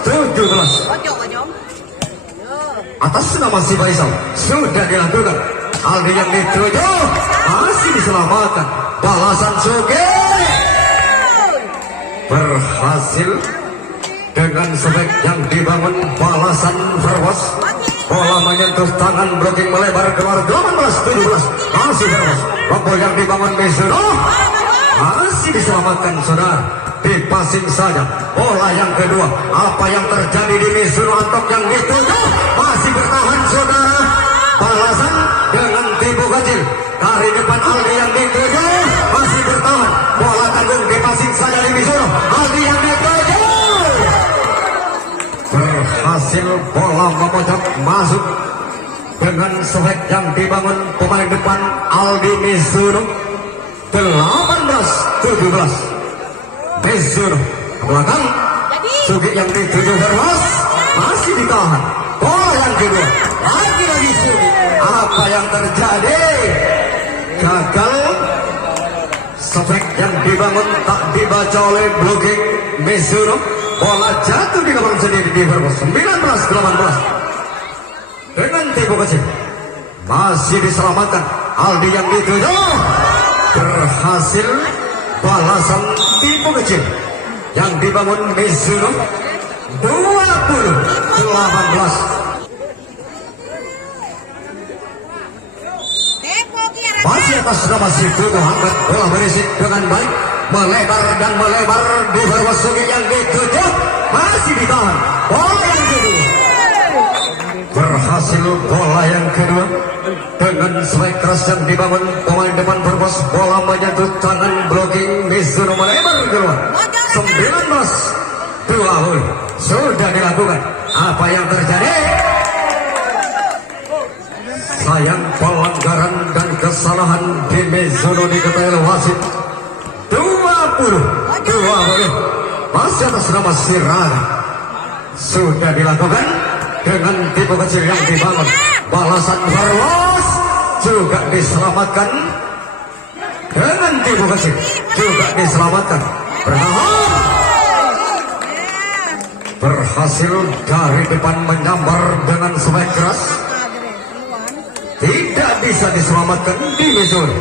Atas nama si Faisal sudah dilakukan. Aldi yang dituju masih diselamatkan. Balasan Sugi berhasil dengan sebek yang dibangun. Balasan Verwas. Bola menyentuh tangan, blocking melebar keluar. 18-17 masih Verwas. Rombol yang dibangun Mizuno masih diselamatkan saudara. Dipasing saja bola yang kedua. Apa yang terjadi di Mizuno? Antok yang dituju masih bertahan saudara. Balasan dengan tipu kecil dari depan. Aldi yang dituju masih bertahan. Bola tanggung dipasing saja di Mizuno. Aldi yang dituju berhasil. Bola memojok masuk dengan selek yang dibangun pemain depan Aldi Mizuno. 18-17 Mizuno ke belakang. Sugi yang dituju Verwas masih ditahan. Bola yang kedua lagi Sugi. Apa yang terjadi? Gagal. Sefek yang dibangun tak dibaca oleh blocking Mizuno. Bola jatuh di lapangan sendiri di Verwas. 19-18 dengan tipu kecil masih diselamatkan. Aldi yang dituju berhasil. Balasan tipu kecil yang dibangun Mizuno. 20-18 masih atas nama si Tugu. Angkat bola berisik dengan baik, melebar dan melebar di Verwas. Sugi yang dituju masih ditahan. Bola yang kedua berhasil. Bola yang kedua dengan strike keras yang dibangun pemain depan Verwas. Bola menyentuh tangan, blocking Mizuno melebar keluar. 19-20 sudah dilakukan. Apa yang terjadi? Sayang pelanggaran dan kesalahan di Mizuno diketahui wasit. 20-20 masih atas nama Sirara. Sudah dilakukan dengan tipu kecil yang dibangun. Balasan Verwas juga diselamatkan dengan tipu kecil juga diselamatkan. Berhasil dari depan menyambar dengan sebaik keras. Tidak bisa diselamatkan di Mizuno.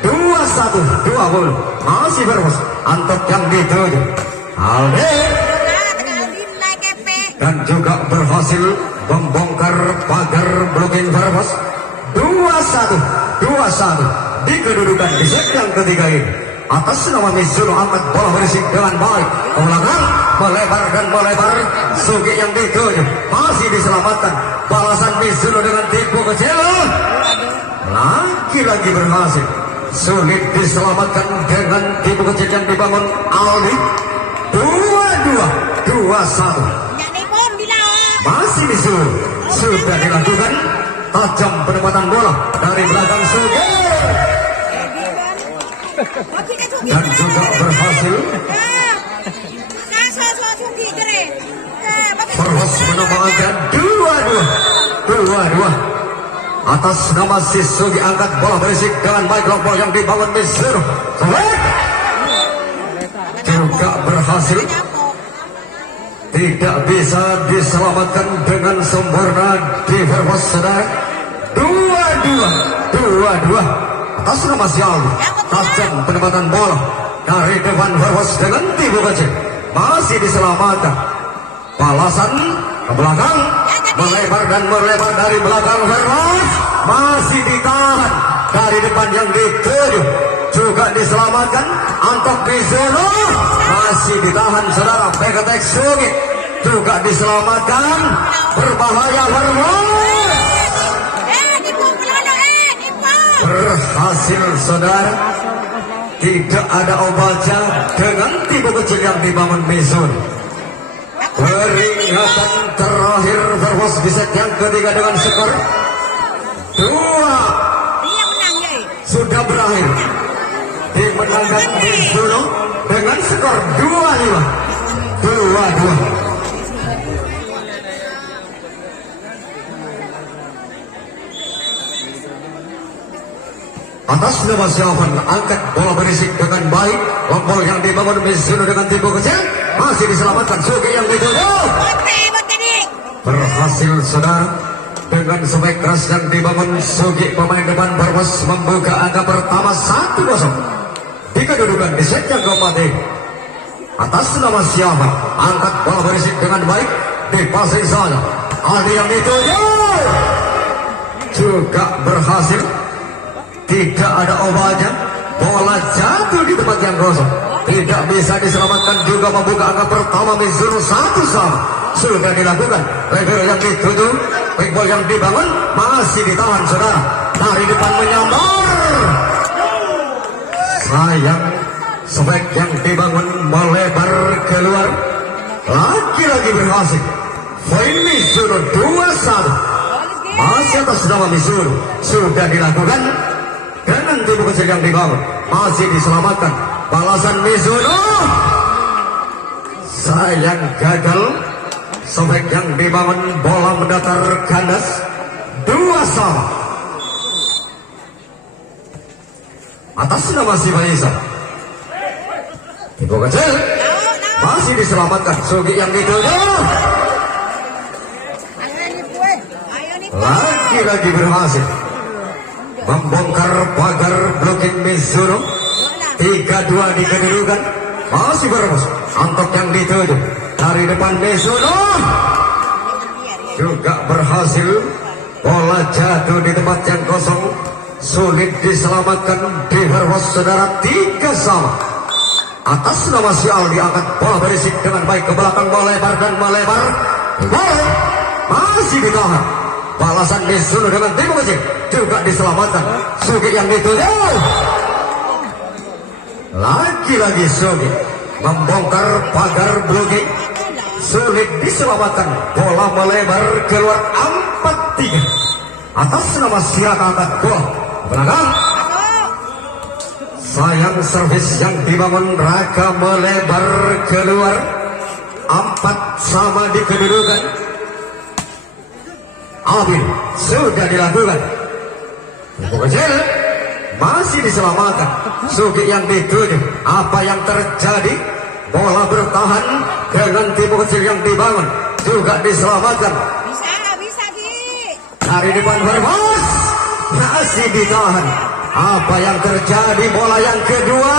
21-20 masih Verwas. Antok yang dituju Aldi dan juga berhasil membongkar pagar blocking Verwas. 21-21 di kedudukan di set yang ketiga ini. Atas nama Mizuno angkat bola berisik dengan baik. Ulangan melebar dan melebar. Sugi yang dituju masih diselamatkan. Balasan Mizuno dengan tipu kecil lagi berhasil. Sulit diselamatkan dengan tipu kecil yang dibangun Aldi. 22-21 masih Mizuno. Sudah dilakukan. Tajam penempatan bola dari belakang Sugi dan juga berhasil. Verwas menambah angka 22 atas nama si Sugi. Angkat bola berisik dengan baik. Rombol yang dibangun Mizuno juga berhasil. Tidak bisa diselamatkan dengan sempurna di Verwas saudara. 22 atas nama si Aldi. Tajam penempatan bola dari depan Verwas dengan tipu kecil masih diselamatkan. Balasan ke belakang melebar dan melebar dari belakang Verwas masih ditahan. Dari depan yang dituju juga diselamatkan. Antok Mizuno masih ditahan saudara. Peketek Sugi juga diselamatkan. Berbahaya Verwas. Berhasil saudara. Tidak ada obatnya dengan tipu kecil yang dibangun Mizuno. Peringatan terakhir Verwas di set yang ketiga dengan skor 2 sudah berakhir. Dimenangkan Mizuno dengan skor 25-22. Atas nama siapa angkat bola berisik dengan baik. Lompol yang dibangun Mizuno dengan timbu kecil masih diselamatkan. Sugi yang dituju berhasil saudara dengan sebaik keras yang dibangun Sugi. Pemain depan Barbos membuka angka pertama 1-0 di kedudukan di set yang keempat. Atas nama siapa angkat bola berisik dengan baik di passing sana. Aldi yang dituju juga berhasil. Tidak ada obatnya. Bola jatuh di tempat yang kosong. Tidak bisa diselamatkan, juga membuka angka pertama Mizuno 1-1. Sudah dilakukan. Libero yang dituju, quick ball yang dibangun masih ditahan saudara. Dari depan menyambar. Sayang, sebaik yang dibangun melebar keluar. Lagi-lagi berhasil. Poin Mizuno 2-1. Masih atas nama Mizuno. Sudah dilakukan. Dengan timbu kecil yang dibangun masih diselamatkan. Balasan Mizuno. Sayang gagal. Sebaik yang dibangun bola mendatar kandas. 2-1. Atas nama si Faisal. Timbu kecil masih diselamatkan. Sugi yang dituju. Lagi-lagi berhasil membongkar pagar blocking Mizuno. 3-2 di kedudukan. Masih berebus. Antok yang dituju dari depan Mizuno juga berhasil. Bola jatuh di tempat yang kosong. Sulit diselamatkan di berebus saudara. 3-3. Atas nama si Aldi angkat bola berisik dengan baik ke belakang, melebar dan melebar. Bola masih ditahan. Balasan Mizuno dengan timbu kecil juga diselamatkan. Sugi yang dituju. Lagi-lagi Sugi membongkar pagar blocking. Sulit diselamatkan. Bola melebar keluar. 4-3. Atas nama siapa angkat bola belakang. Sayang servis yang dibangun Raka melebar keluar. 4-4 di kedudukan. Abil sudah dilakukan. Timbu kecil masih diselamatkan. Sugi yang dituju. Apa yang terjadi? Bola bertahan dengan timbu kecil yang dibangun juga diselamatkan. Bisa Di. Dari depan berbos masih ditahan. Apa yang terjadi? Bola yang kedua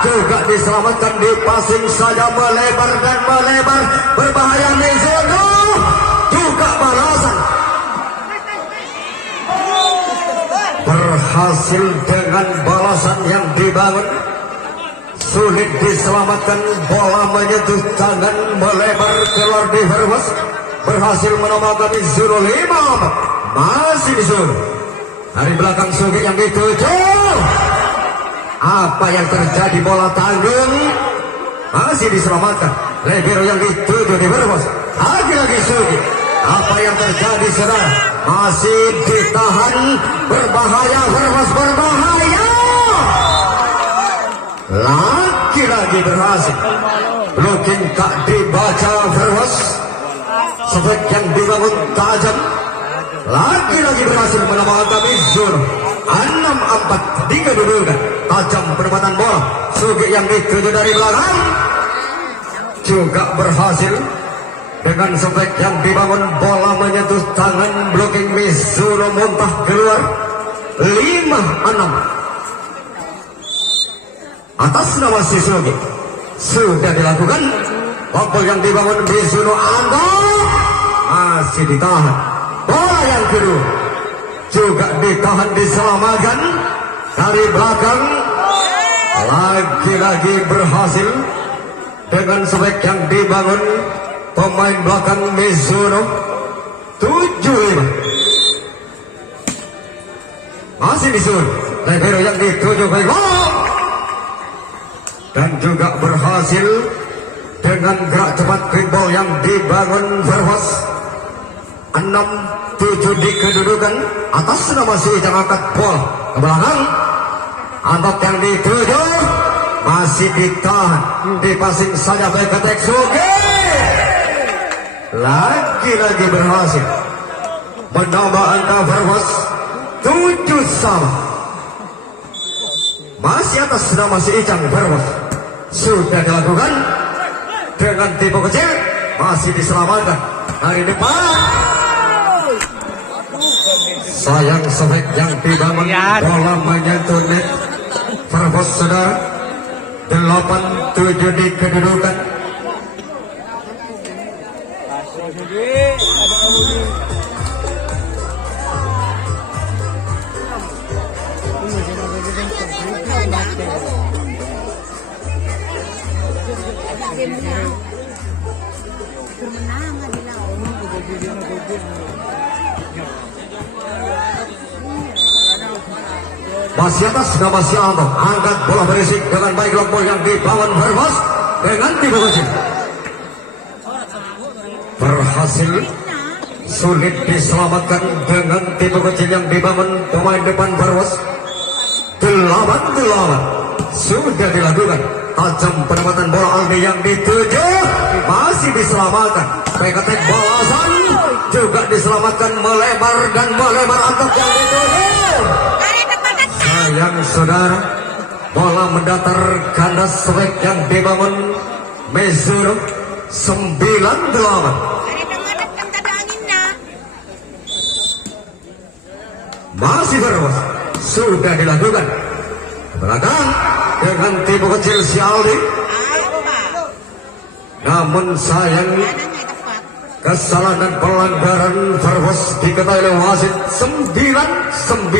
juga diselamatkan. Di passing saja melebar dan melebar. Berbahaya Mizuno. Juga balasan. Berhasil dengan balasan yang dibangun. Sulit diselamatkan. Bola menyentuh tangan melebar keluar di berbos. Berhasil menambahkan Mizuno 5. Masih disuruh dari belakang Sugi yang dituju. Apa yang terjadi? Bola tanggung masih diselamatkan. Libero yang dituju di berbos. Lagi-lagi Sugi. Apa yang terjadi saudara? Masih ditahan. Berbahaya berbos, berbahaya. Lagi-lagi berhasil. Blocking tak dibaca berbos. Sebaik yang dibangun tajam. Lagi-lagi berhasil menambahkan Mizuno 6-4 di kedudukan. Tajam penempatan bola. Sugi yang dituju dari belakang juga berhasil. Dengan sebaik yang dibangun bola menyentuh tangan blocking Mizuno muntah keluar. 5-6. Atas nama si Sugi sudah dilakukan. Lompol yang dibangun Mizuno angkat masih ditahan. Bola yang kedua juga ditahan, diselamatkan dari belakang. Lagi-lagi berhasil dengan sebaik yang dibangun pemain belakang Mizuno. 7-5. Masih disuruh Libero yang dituju ke gol dan juga berhasil dengan gerak cepat quick ball yang dibangun Verbos. 6-7 di kedudukan. Atas nama si Ijang angkat bola ke belakang. Antok yang dituju masih ditahan. Dipasing saja baik ke Teksugi. Lagi-lagi berhasil menambah angka Verbos 7-7. masih atas nama si Icang Barwas sudah dilakukan dengan tipe kecil, masih diselamatkan dari depan. Sayang sobek yang dibangun, bola menyentuh net. Barwas sudah 8-7 di kedudukan. Masih atas nama si Alto, angkat bola berisik dengan baik lompol yang dibangun Barwas dengan tipe kecil. Berhasil sulit diselamatkan dengan tipe kecil yang dibangun pemain depan Barwas. 8-8 sudah dilakukan. Tajam penempatan bola Aldi yang dituju, masih diselamatkan. Peketek balasan juga diselamatkan, melebar dan melebar antok yang dituju. Sayang saudara, bola mendatar kandas swag yang dibangun Mezuro 9-8. Masih Barwas sudah dilakukan belakang dengan tipe kecil si Aldi. Namun sayang kesalahan dan pelanggaran Barwas diketahui oleh wasit 9-9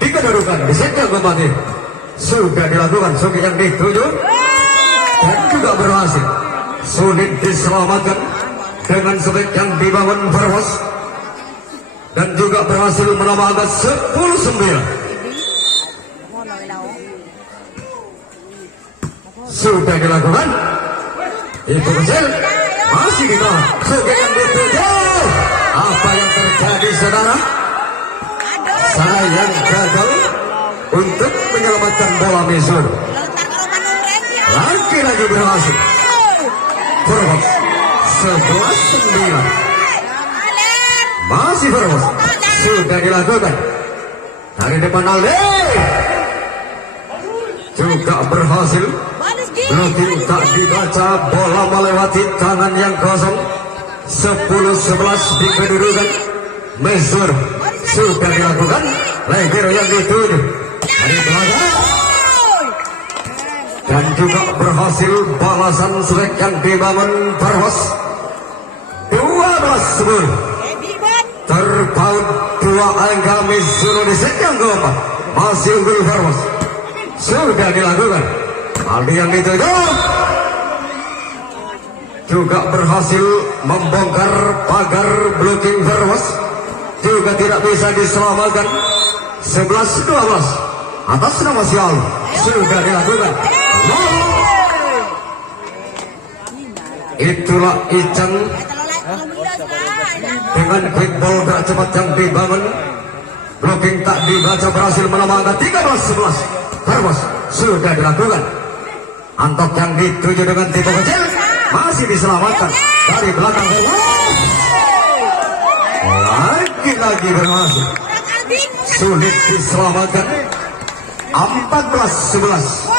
dikedudukan di set yang kembali. Sudah dilakukan suki yang dituju dan juga berhasil sulit diselamatkan dengan suki yang dibangun Barwas dan juga berhasil menambah angka 10-9. Sudah dilakukan itu kecil masih ditahan suki yang dituju. Apa yang terjadi saudara? Sayang gagal untuk menyelamatkan bola Mezur. Lagi-lagi berhasil. Barwas 11-9. Masih Barwas sudah dilakukan dari depan Aldi juga berhasil. Blocking tak dibaca, bola melewati tangan yang kosong. 10-11 di kedudukan. Mezur sudah dilakukan, Legero yang dituju dari belakang dan juga berhasil balasan selek yang dibangun Barwas 12-10. Terpaut 2 angka Mizuno di set yang keempat, masih unggul Barwas. Sudah dilakukan Aldi yang dituju juga berhasil membongkar pagar blocking Barwas, juga tidak bisa diselamatkan. 11-12 atas nama Sial sudah dilakukan. Itulah Icang dengan quick ball gerak cepat yang dibangun, blocking tak dibaca, berhasil menambah 13-11. Barwas sudah dilakukan. Antok yang dituju dengan tipe kecil masih diselamatkan dari belakang. Lagi-lagi berhasil sulit diselamatkan. 14-11.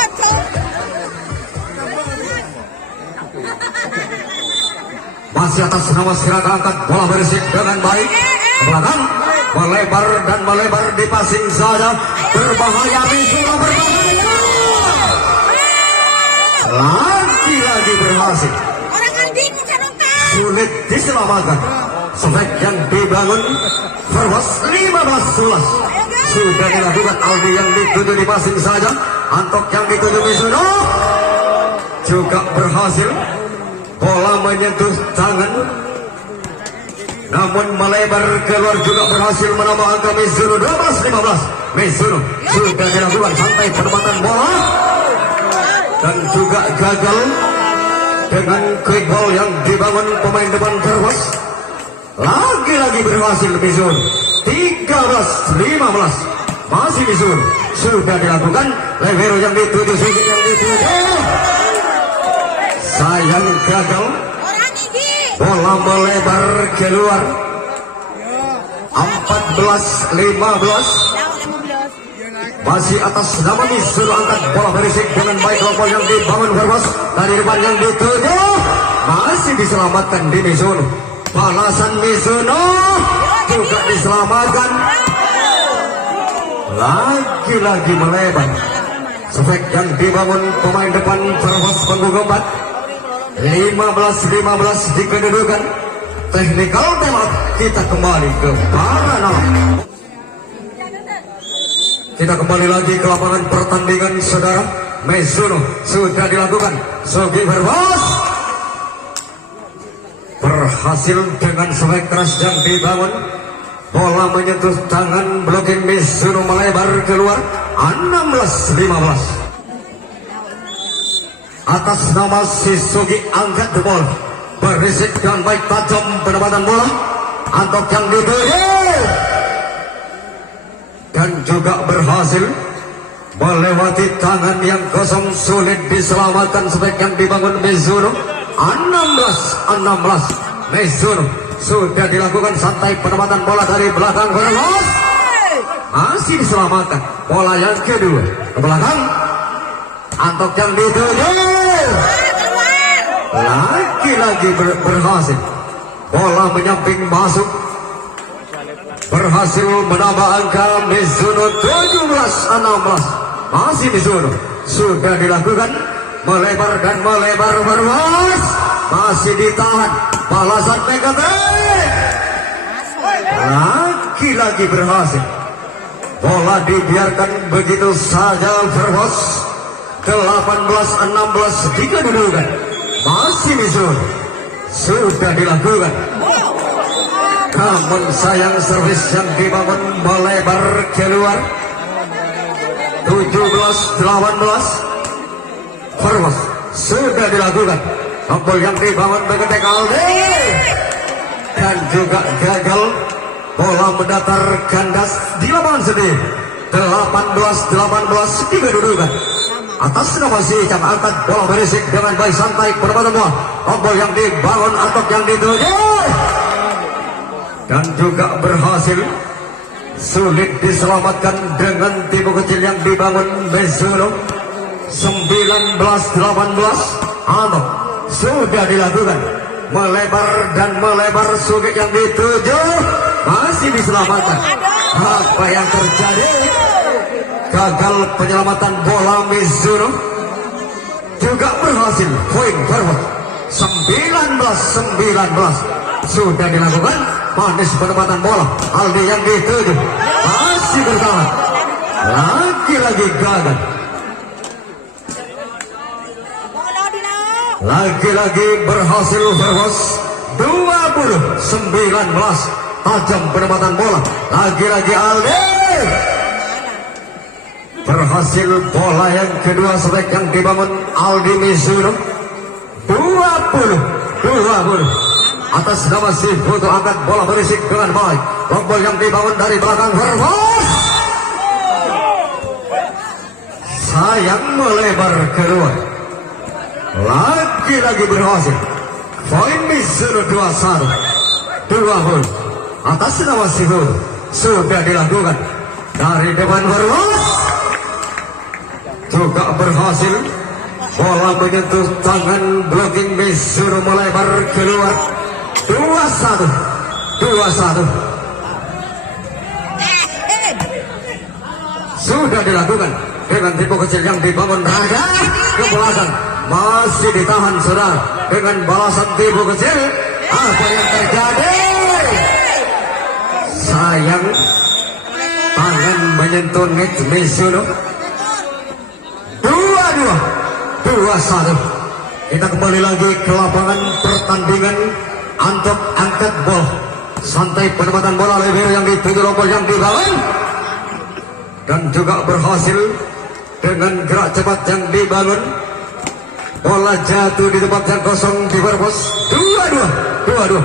Masih atas nama Sirata, angkat bola berisik dengan baik ke belakang, melebar dan melebar di passing saja. Berbahaya, Mizuno berbahaya. Lagi-lagi berhasil sulit diselamatkan. Sefek yang dibangun Barwas 15-11 sudah dilakukan. Aldi yang dituju di passing saja, Antok yang dituju Mizuno juga berhasil. Bola menyentuh tangan namun melebar keluar, juga berhasil menambah angka Mizuno 12-15. Mizuno sudah dilakukan santai penempatan bola dan juga gagal dengan quick ball yang dibangun pemain depan Barwas. Lagi-lagi berhasil Mizuno 13-15. Masih Mizuno sudah dilakukan. Legero yang dituju, Sigit yang dituju, sayang gagal. Bola melebar keluar. 14-15. masih atas nama Mizuno, angkat bola berisik dengan baik. Kelompok yang dibangun Verbos dari depan yang dituju masih diselamatkan di Mizuno. Balasan Mizuno juga diselamatkan. Lagi-lagi melebar. Sefek yang dibangun pemain depan Verbos punggung 4. 15-15 di kedudukan. Technical timeout. Kita kembali ke Paranal. Kita kembali lagi ke lapangan pertandingan, saudara. Mizuno sudah dilakukan. Sogi Verbos berhasil dengan sefek keras yang dibangun. Bola menyentuh tangan, blocking Mizuno melebar keluar. 16-15. Atas nama Sisugi angkat the ball. Berisik dan baik, tajam penempatan bola. Antok yang dituju dan juga berhasil melewati tangan yang kosong, sulit diselamatkan. Sefek yang dibangun Mizuno. 16-16. Mizuno sudah dilakukan santai penempatan bola dari belakang. Verbos masih diselamatkan. Bola yang kedua ke belakang. Antok yang dituju lagi-lagi berhasil. Bola menyamping masuk, berhasil menambah angka Mizuno 17-16. Masih Mizuno sudah dilakukan melebar dan melebar. Verbos masih ditahan. Balasan PKT lagi-lagi berhasil. Bola dibiarkan begitu saja. Verbos 18-16 di kedudukan. Masih Mizuno sudah dilakukan. Namun sayang, servis yang dibangun melebar keluar. 17-18. Verbos sudah dilakukan. Tombol yang dibangun beketek Aldi dan juga gagal. Bola mendatar kandas di lapangan sendiri. 18-18 di kedudukan. Atas nama si Icam, angkat bola berisik dengan baik, santai penempatan bola. Tombol yang dibangun, Antok yang dituju dan juga berhasil. Sulit diselamatkan dengan tipu kecil yang dibangun Mizuno. 19-18. Antok sudah dilakukan melebar dan melebar. Sulit yang dituju masih diselamatkan. Apa yang terjadi? Gagal penyelamatan bola Mizuno. Juga berhasil. Poin Verbos 19-19. Sudah dilakukan. Manis penempatan bola. Aldi yang dituju masih bertahan. Lagi-lagi gagal. Lagi-lagi berhasil Verbos 20-19. Tajam penempatan bola. Lagi-lagi Aldi berhasil. Bola yang kedua sefek yang dibangun Aldi Mizuno. 20-20. Atas nama si Putu, angkat bola berisik dengan baik. Tombol yang dibangun dari belakang Verbos. Sayang melebar keluar. Lagi-lagi berhasil. Poin Mizuno 21. 20. Atas nama si Putu sudah dilakukan dari depan Verbos. Juga berhasil. Bola menyentuh tangan, blocking Mizuno melebar keluar. 21. Sudah dilakukan dengan tipu kecil yang dibangun Raga ke belakang. Masih ditahan saudara dengan balasan tipu kecil. Apa yang terjadi? Sayang, tangan menyentuh net Mizuno. 22. Kita kembali lagi ke lapangan pertandingan. Antok angkat bola, santai penempatan bola. Lebih yang dituju, Rompol yang dibangun dan juga berhasil dengan gerak cepat yang dibangun. Bola jatuh di tempat yang kosong di Verbos. 22.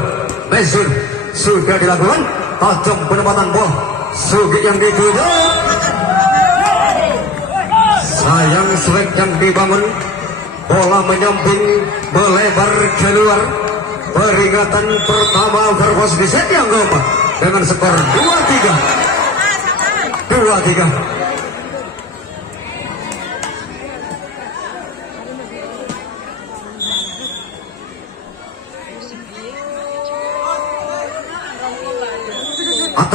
Mizuno sudah dilakukan. Tajam penempatan bola. Sugi yang dituju. Sayang, sweep yang dibangun. Bola menyamping melebar keluar. Peringatan pertama Verbos di set yang keempat dengan skor 2-3.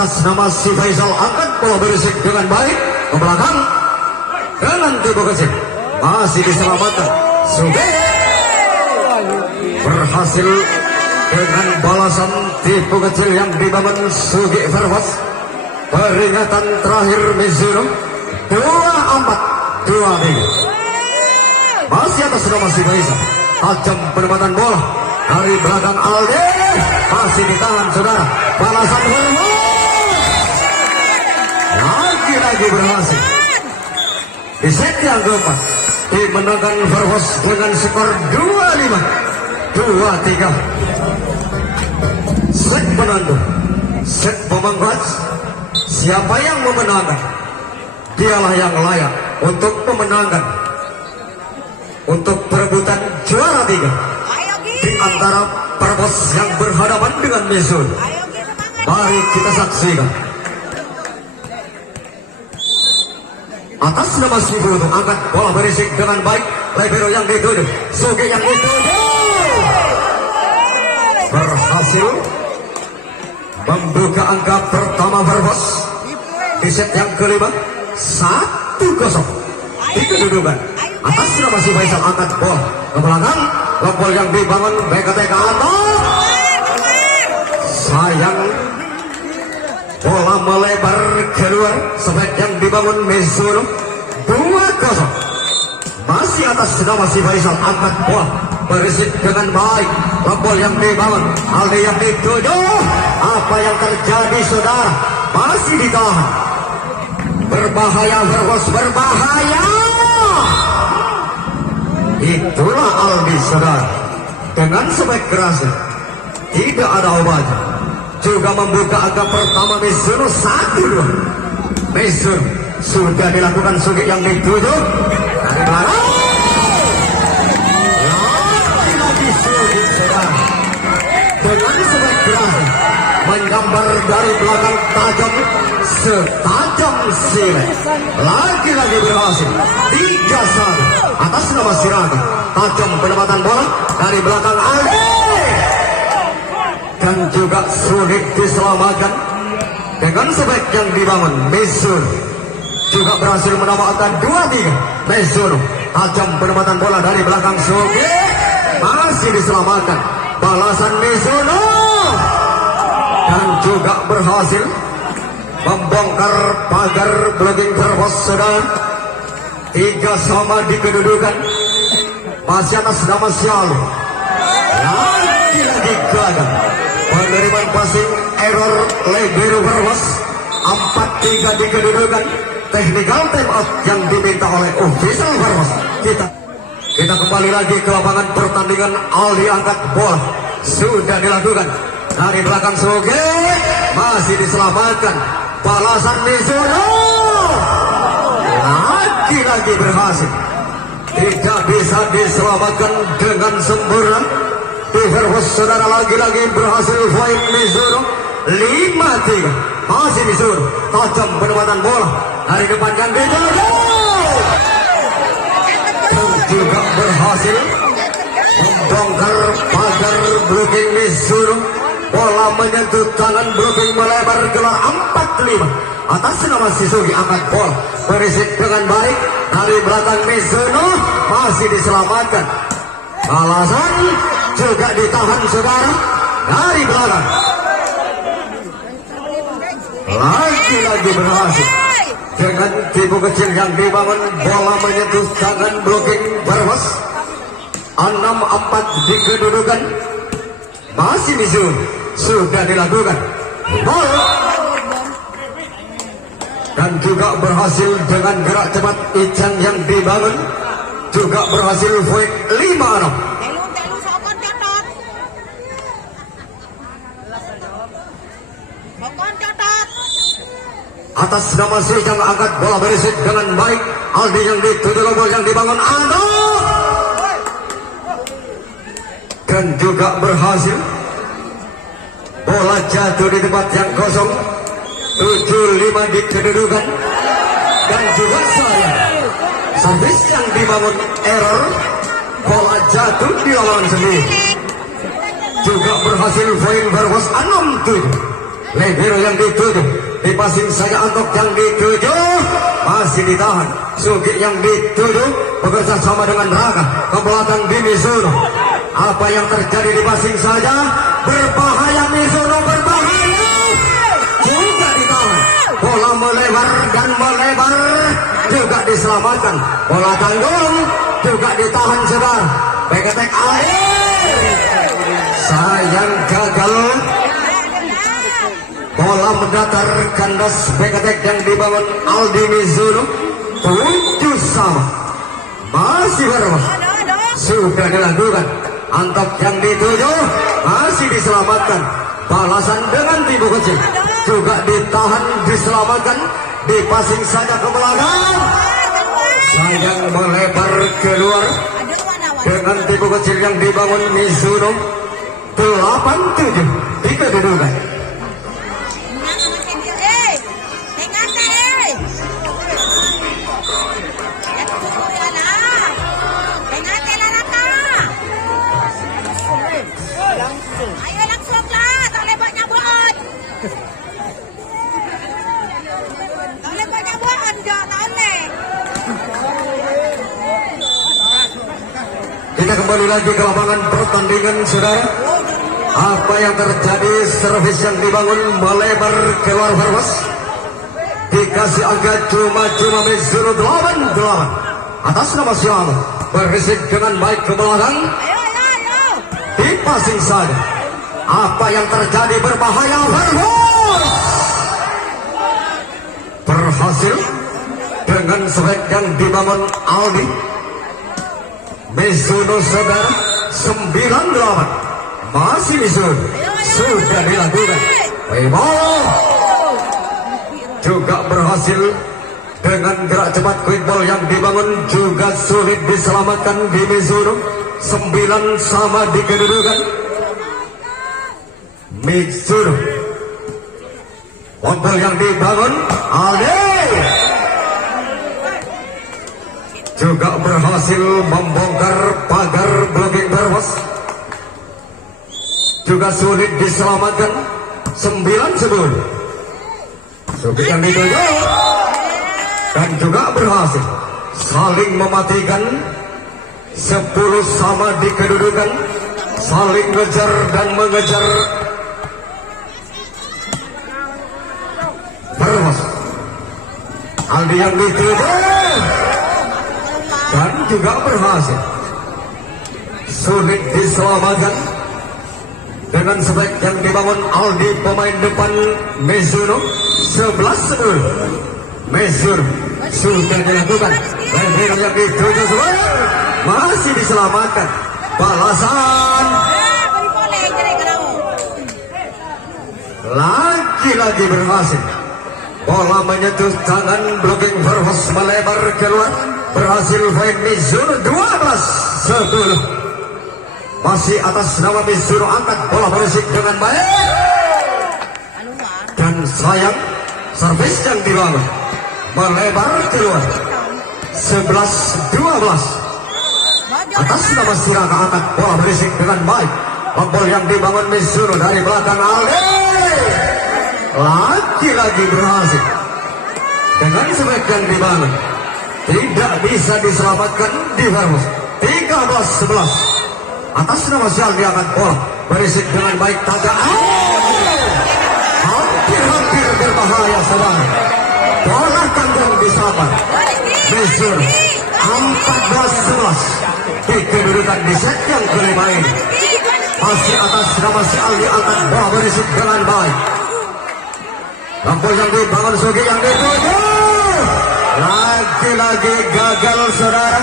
atas nama si Faisal angkat bola berisik dengan baik ke belakang dengan tipe kecil masih diselamatkan. Suge berhasil dengan balasan tipe kecil yang dibangun Sugi Verwas. Peringatan terakhir Mizuno 24-23 masih atas nama si Faisal. Tajam penempatan bola dari belakang Aldi masih ditahan saudara. Balasan Verwas lagi berhasil di set yang keempat dimenangkan Verwas dengan skor 25-23. Set penentu, set pemangkas. Siapa yang memenangkan, dialah yang layak untuk memenangkan, untuk perebutan juara 3 di antara Verwas yang berhadapan dengan Mizuno. Mari kita saksikan. Atas nama si Bruno angkat bola berisik dengan baik. Libero yang dituduh, Sugi yang dituduh berhasil membuka angka pertama Verwas di set yang kelima 1-0 di kedudukan. Atas nama si Faisal angkat bola ke belakang. Lompol yang dibangun BKTK atas. Sayang bola melebar keluar. Sebab yang dibangun Mizuno 2-0. Masih atas nama si Faisal angkat bola berisik dengan baik. Lompol yang dibangun, Aldi yang dituduh. Apa yang terjadi saudara? Masih ditahan. Berbahaya Verwas, berbahaya. Itulah Aldi saudara. Dengan sebab kerasnya tidak ada obatnya. Juga membuka angka pertama Mizuno 1-2. Mizuno sudah dilakukan Sugi yang dituduh dari belakang. Lagi Sugi saudara. Dengan sebab kerasnya menggambar dari belakang tajam setajam silet. Lagi-lagi berhasil 3-1 atas nama Siraga. Tajam penempatan bola dari belakang Aldi dan juga sulit diselamatkan dengan sebab yang dibangun Mizuno. Juga berhasil menambahkan 2-3. Mizuno tajam penempatan bola dari belakang Sugi masih diselamatkan. Balasan Mizuno dan juga berhasil membongkar pagar blocking Verwas saudara. 3-3 di kedudukan. Masih atas nama Sialu. Lagi-lagi gagal. Penerimaan passing error Libero Verwas. 4-3 di kedudukan. Technical time out yang diminta oleh official Verwas. Kita kembali lagi ke lapangan pertandingan. Aldi angkat bola sudah dilakukan dari belakang Sugi masih diselamatkan. Balasan Mizuno lagi-lagi berhasil. Tidak bisa diselamatkan dengan sempurna. Di Verwas saudara lagi-lagi berhasil point Mizuno 5-3. Masih Mizuno tajam penempatan bola dari depan yang dituduh dan juga berhasil membongkar pagar blocking Mizuno. Bola menyentuh tangan blocking melebar keluar 4-5 atas nama si Sugi angkat bola berisik dengan baik dari belakang Mizuno masih diselamatkan. Balasan juga ditahan saudara dari belakang. Lagi-lagi berhasil dengan tipu kecil yang dibangun. Bola menyentuh tangan blocking Verwas. 6-4 di kedudukan. Masih Mizuno sudah dilakukan gol dan juga berhasil dengan gerak cepat Ican yang dibangun juga berhasil point 5-6. Atas nama Sijang angkat bola berisik dengan baik. Aldi yang dituduh lompol yang dibangun Aldo dan juga berhasil. Bola jatuh di tempat yang kosong. 7-5 di kedudukan. Dan juga sayang servis yang dibangun error. Bola jatuh di lawan sendiri. Juga berhasil poin Verwas 6-7. Libero yang dituju, dipasing saja untuk yang dituju, masih ditahan. Sugi yang dituju bekerja sama dengan Raka ke belakang di Mizuno. Apa yang terjadi dipasing saja, berbahaya Mizuno, berbahaya. Juga ditahan. Bola melebar dan melebar, juga diselamatkan. Bola tanggung juga ditahan saudara. Beketek air. Sayang gagal. Bola mendatar kandas beketek yang dibangun Aldi Mizuno. 7 sama. Masih berubah. Sudah dilakukan. Antok yang dituju masih diselamatkan. Balasan dengan tibu kecil juga ditahan, diselamatkan. Dipasing saja ke belakang. Sayang melebar keluar dengan tibu kecil yang dibangun Mizuno. 8-7 di kedudukan. Ayo langsung lah, tak boleh buat nyabut. Tak boleh buat nyabut, tak boleh. Kita kembali lagi ke lapangan pertandingan saudara. Apa yang terjadi? Servis yang dibangun melebar keluar Farwas. Dikasih angka cuma-cuma Mizuno 8-8 atas nama siapa? Berisik dengan baik ke belakang. Dipasing saja. Apa yang terjadi? Berbahaya Farwas. Berhasil dengan sebaik yang dibangun Aldi Mizuno saudara. 9-8 masih Mizuno. Sudah dilakukan. Webo juga berhasil dengan gerak cepat quick ball yang dibangun juga sulit diselamatkan di Mizuno. 9 sama di kedudukan Mizuno. Ball yang dibangun Aldi juga berhasil membongkar pagar blocking Farwas. Juga sulit diselamatkan. 9-10. Sugi yang dituju dan juga berhasil saling mematikan. 10 sama di kedudukan. Saling ngejar dan mengejar Farwas. Aldi yang dituju dan juga berhasil sulit diselamatkan dengan sebaik yang dibangun Aldi pemain depan Mizuno. 11-10 Mizuno sudah dilakukan. Libero yang dituju masih diselamatkan. Balasan lagi-lagi berhasil. Bola menyentuh tangan blocking Farwas melebar keluar. Berhasil poin Mizuno 12-10. Masih atas nama Mizuno, angkat bola berisik dengan baik. Dan sayang servis yang dibangun melebar keluar. 11-12 atas nama Siraka, angkat bola berisik dengan baik. Ball yang dibangun Mizuno dari belakang Aldi lagi-lagi berhasil dengan sebaik yang dibangun. Tidak bisa diselamatkan di Farwas. 13-11 atas nama Sial diangkat bola berisik dengan baik. Taga hampir berbahaya saudara. Bola tanggung disabar Mizuno. 14-11 di kedudukan di set yang kelima ini. Masih atas nama Sial diangkat bola berisik dengan baik. Lampu yang dibangun Sugi yang dituju lagi-lagi gagal saudara.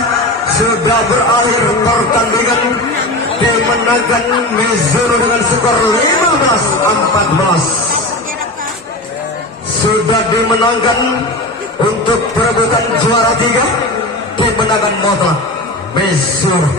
Sudah berakhir pertandingan, dimenangkan Mizuno dengan skor 15-14. Sudah dimenangkan untuk perebutan juara 3, dimenangkan mutlak Mizuno.